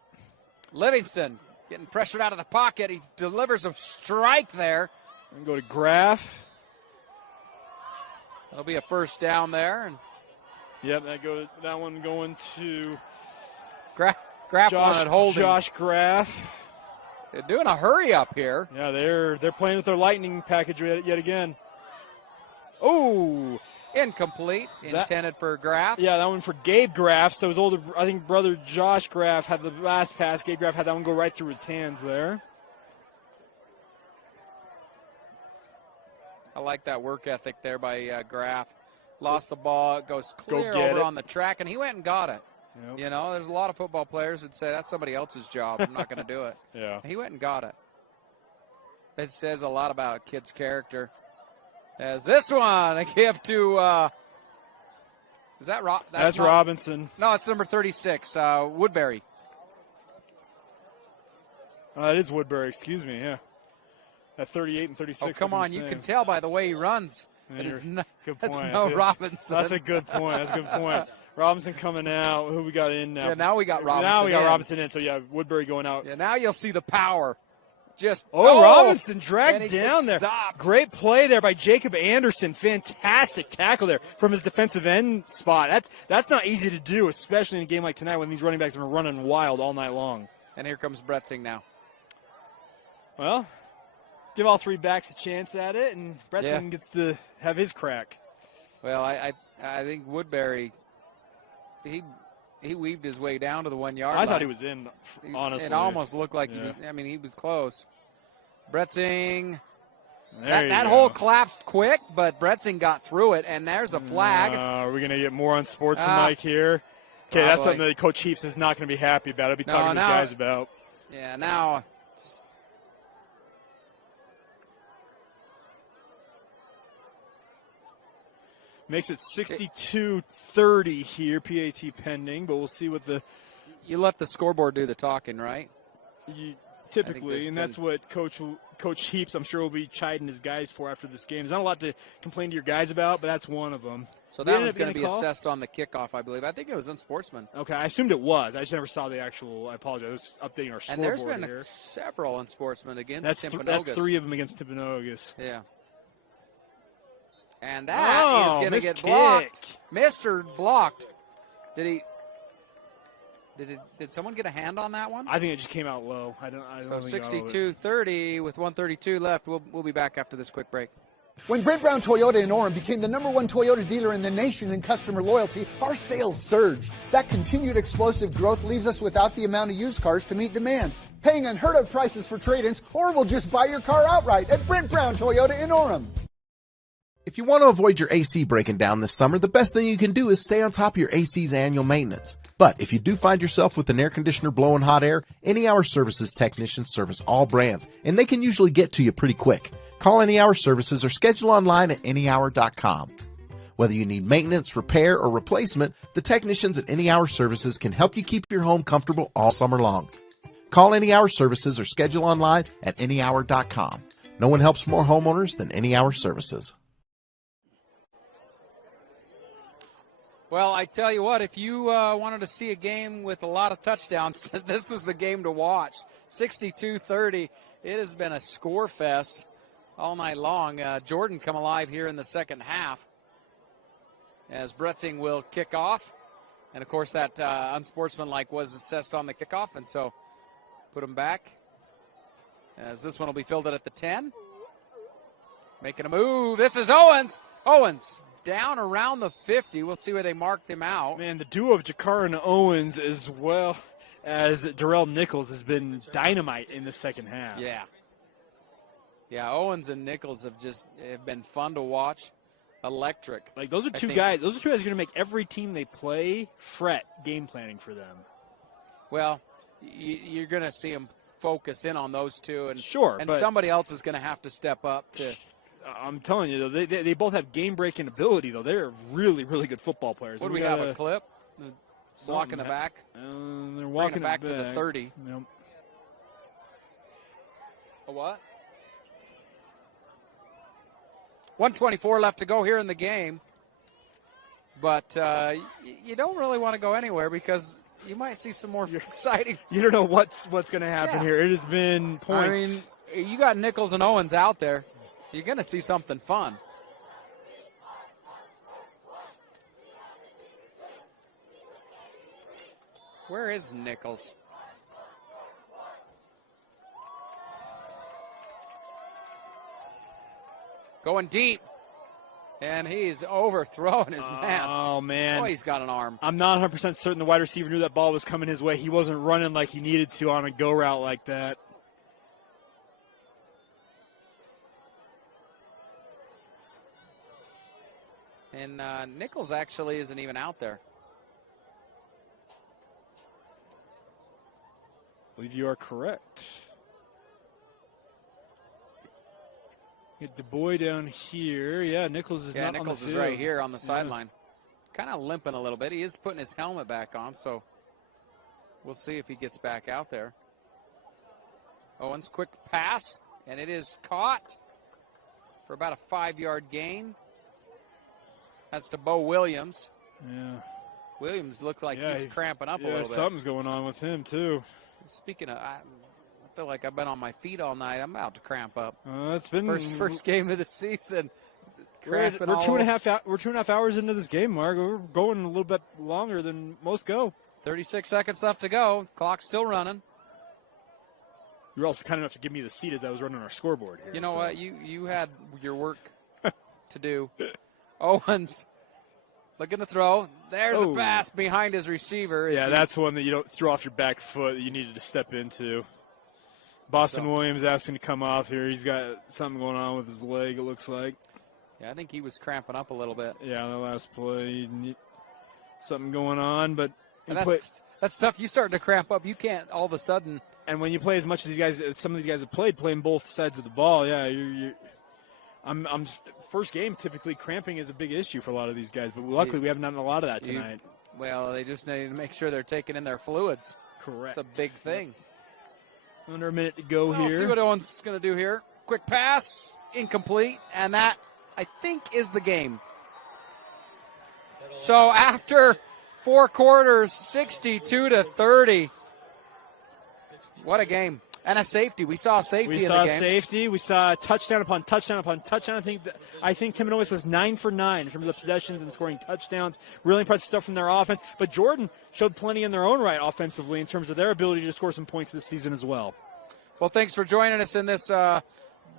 Livingston getting pressured out of the pocket. He delivers a strike there. And go to Graff. That'll be a first down there. And yep, that one going to Graff wanted holding. Josh Graff. They're doing a hurry up here. Yeah, they're playing with their lightning package yet again. Oh, incomplete. Intended for Graff. Yeah, that one for Gabe Graff. So his older, I think, brother Josh Graff had the last pass. Gabe Graff had that one go right through his hands there. I like that work ethic there by Graff. Lost the ball, it goes clear over on the track, and he went and got it. Yep. You know, there's a lot of football players that say that's somebody else's job. I'm not going to do it. Yeah. He went and got it. It says a lot about a kid's character. As this one, a gift to is that that's Robinson? No, it's number 36, Woodbury. It is Woodbury. Excuse me. Yeah. At 38 and 36. Oh, come on. You can tell by the way he runs. That's no Robinson. That's a good point. That's a good point. Robinson coming out. Who we got in now? Yeah, now we got Robinson. Now we got Robinson in. So, yeah, Woodbury going out. Yeah, now you'll see the power just Robinson and dragged he down there. gets stopped. Great play there by Jacob Anderson. Fantastic tackle there from his defensive end spot. That's not easy to do, especially in a game like tonight when these running backs have been running wild all night long. And here comes Bretzing now. Well, give all three backs a chance at it, and Bretzing gets to have his crack. Well, I think Woodbury, he weaved his way down to the 1 yard line. I thought he was in, honestly. It almost looked like he was close. Bretzing. There That hole collapsed quick, but Bretzing got through it, and there's a flag. Are we going to get more unsportsmanlike here? Okay, that's something that Coach Heaps is not going to be happy about. He'll be talking to his guys about. Yeah, now. Makes it 62-30 here, PAT pending, but we'll see what the... You let the scoreboard do the talking, right? Typically, and that's what Coach Heaps, I'm sure, will be chiding his guys for after this game. There's not a lot to complain to your guys about, but that's one of them. So that one's going to be assessed on the kickoff, I believe. I think it was unsportsman. Okay, I assumed it was. I just never saw the actual. I apologize. I was updating our scoreboard. And there's been here. Several unsportsmen against Timpanogos. That's three of them against Timpanogos. Yeah. And that is going to get blocked. Mr. Blocked. Did someone get a hand on that one? I think it just came out low. I don't so think 62-30 with 132 left. We'll be back after this quick break. When Brent Brown Toyota in Orem became the #1 Toyota dealer in the nation in customer loyalty, our sales surged. That continued explosive growth leaves us without the amount of used cars to meet demand, paying unheard of prices for trade-ins, or we'll just buy your car outright at Brent Brown Toyota in Orem. If you want to avoid your AC breaking down this summer, the best thing you can do is stay on top of your AC's annual maintenance. But if you do find yourself with an air conditioner blowing hot air, Any Hour Services technicians service all brands, and they can usually get to you pretty quick. Call Any Hour Services or schedule online at anyhour.com. Whether you need maintenance, repair, or replacement, the technicians at Any Hour Services can help you keep your home comfortable all summer long. Call Any Hour Services or schedule online at anyhour.com. No one helps more homeowners than Any Hour Services. Well, I tell you what, if you wanted to see a game with a lot of touchdowns, this was the game to watch. 62-30. It has been a score fest all night long. Jordan come alive here in the second half as Bretzing will kick off. And, of course, that unsportsmanlike was assessed on the kickoff, and so put him back. As this one will be filled at the 10. Making a move. This is Owens. Owens down around the 50. We'll see where they marked him out. Man, the duo of Jakar and Owens as well as Darrell Nichols has been dynamite in the second half. Yeah. Yeah, Owens and Nichols have been fun to watch. Electric. Like those are two guys who are going to make every team they play fret game planning for them. Well, you're going to see them focus in on those two, and somebody else is going to have to step up to. I'm telling you, though, they both have game-breaking ability, though. They're really, really good football players. What do we have, a clip? Walking the back? They're walking back to the 30. Yep. A what? 124 left to go here in the game. But you don't really want to go anywhere because you might see some more exciting. You don't know what's going to happen here. It has been points. I mean, you got Nichols and Owens out there. You're going to see something fun. Where is Nichols? Going deep. And he's overthrowing his man. Oh, man. Boy, he's got an arm. I'm not 100% certain the wide receiver knew that ball was coming his way. He wasn't running like he needed to on a go route like that. And Nichols actually isn't even out there. I believe you are correct. Get DuBois down here. Yeah, Nichols is not on the Nichols is field. right here on the sideline. Kind of limping a little bit. He is putting his helmet back on, so we'll see if he gets back out there. Owens, quick pass, and it is caught for about a 5-yard gain. That's to Bo Williams. Yeah. Williams looked like he's cramping up a little bit. Something's going on with him, too. Speaking of, feel like I've been on my feet all night. I'm about to cramp up. It's been First game of the season. We're 2.5 hours into this game, Mark. We're going a little bit longer than most go. 36 seconds left to go. Clock's still running. You were also kind enough to give me the seat as I was running our scoreboard here. You know what? You had your work to do. Owens looking to throw. There's a pass behind his receiver. Yeah, that's one that you don't throw off your back foot that you needed to step into. Boston Williams asking to come off here. He's got something going on with his leg, it looks like. Yeah, I think he was cramping up a little bit. Yeah, the last play, something going on, but that's tough. You start to cramp up. You can't all of a sudden. And when you play as much as some of these guys have playing both sides of the ball, yeah, I'm first game. Typically, cramping is a big issue for a lot of these guys, but luckily we haven't done a lot of that tonight. Well, they just need to make sure they're taking in their fluids. Correct. It's a big thing. Under a minute to go here. We'll see what Owens is going to do here. Quick pass, incomplete, and that, I think, is the game. So after 4 quarters, 62-30. What a game. And a safety. We saw a safety in the game. We saw safety. We saw touchdown upon touchdown upon touchdown. I think Timpanogos was 9 for 9 in terms of possessions and scoring touchdowns. Really impressive stuff from their offense. But Jordan showed plenty in their own right offensively in terms of their ability to score some points this season as well. Well, thanks for joining us in this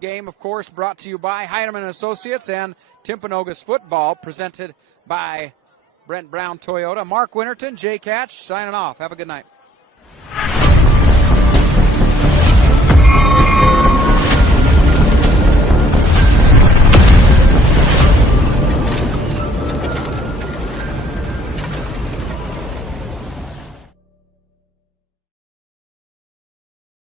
game, of course, brought to you by Heinemann Associates and Timpanogos Football, presented by Brent Brown Toyota. Mark Winterton, Jay Catch, signing off. Have a good night.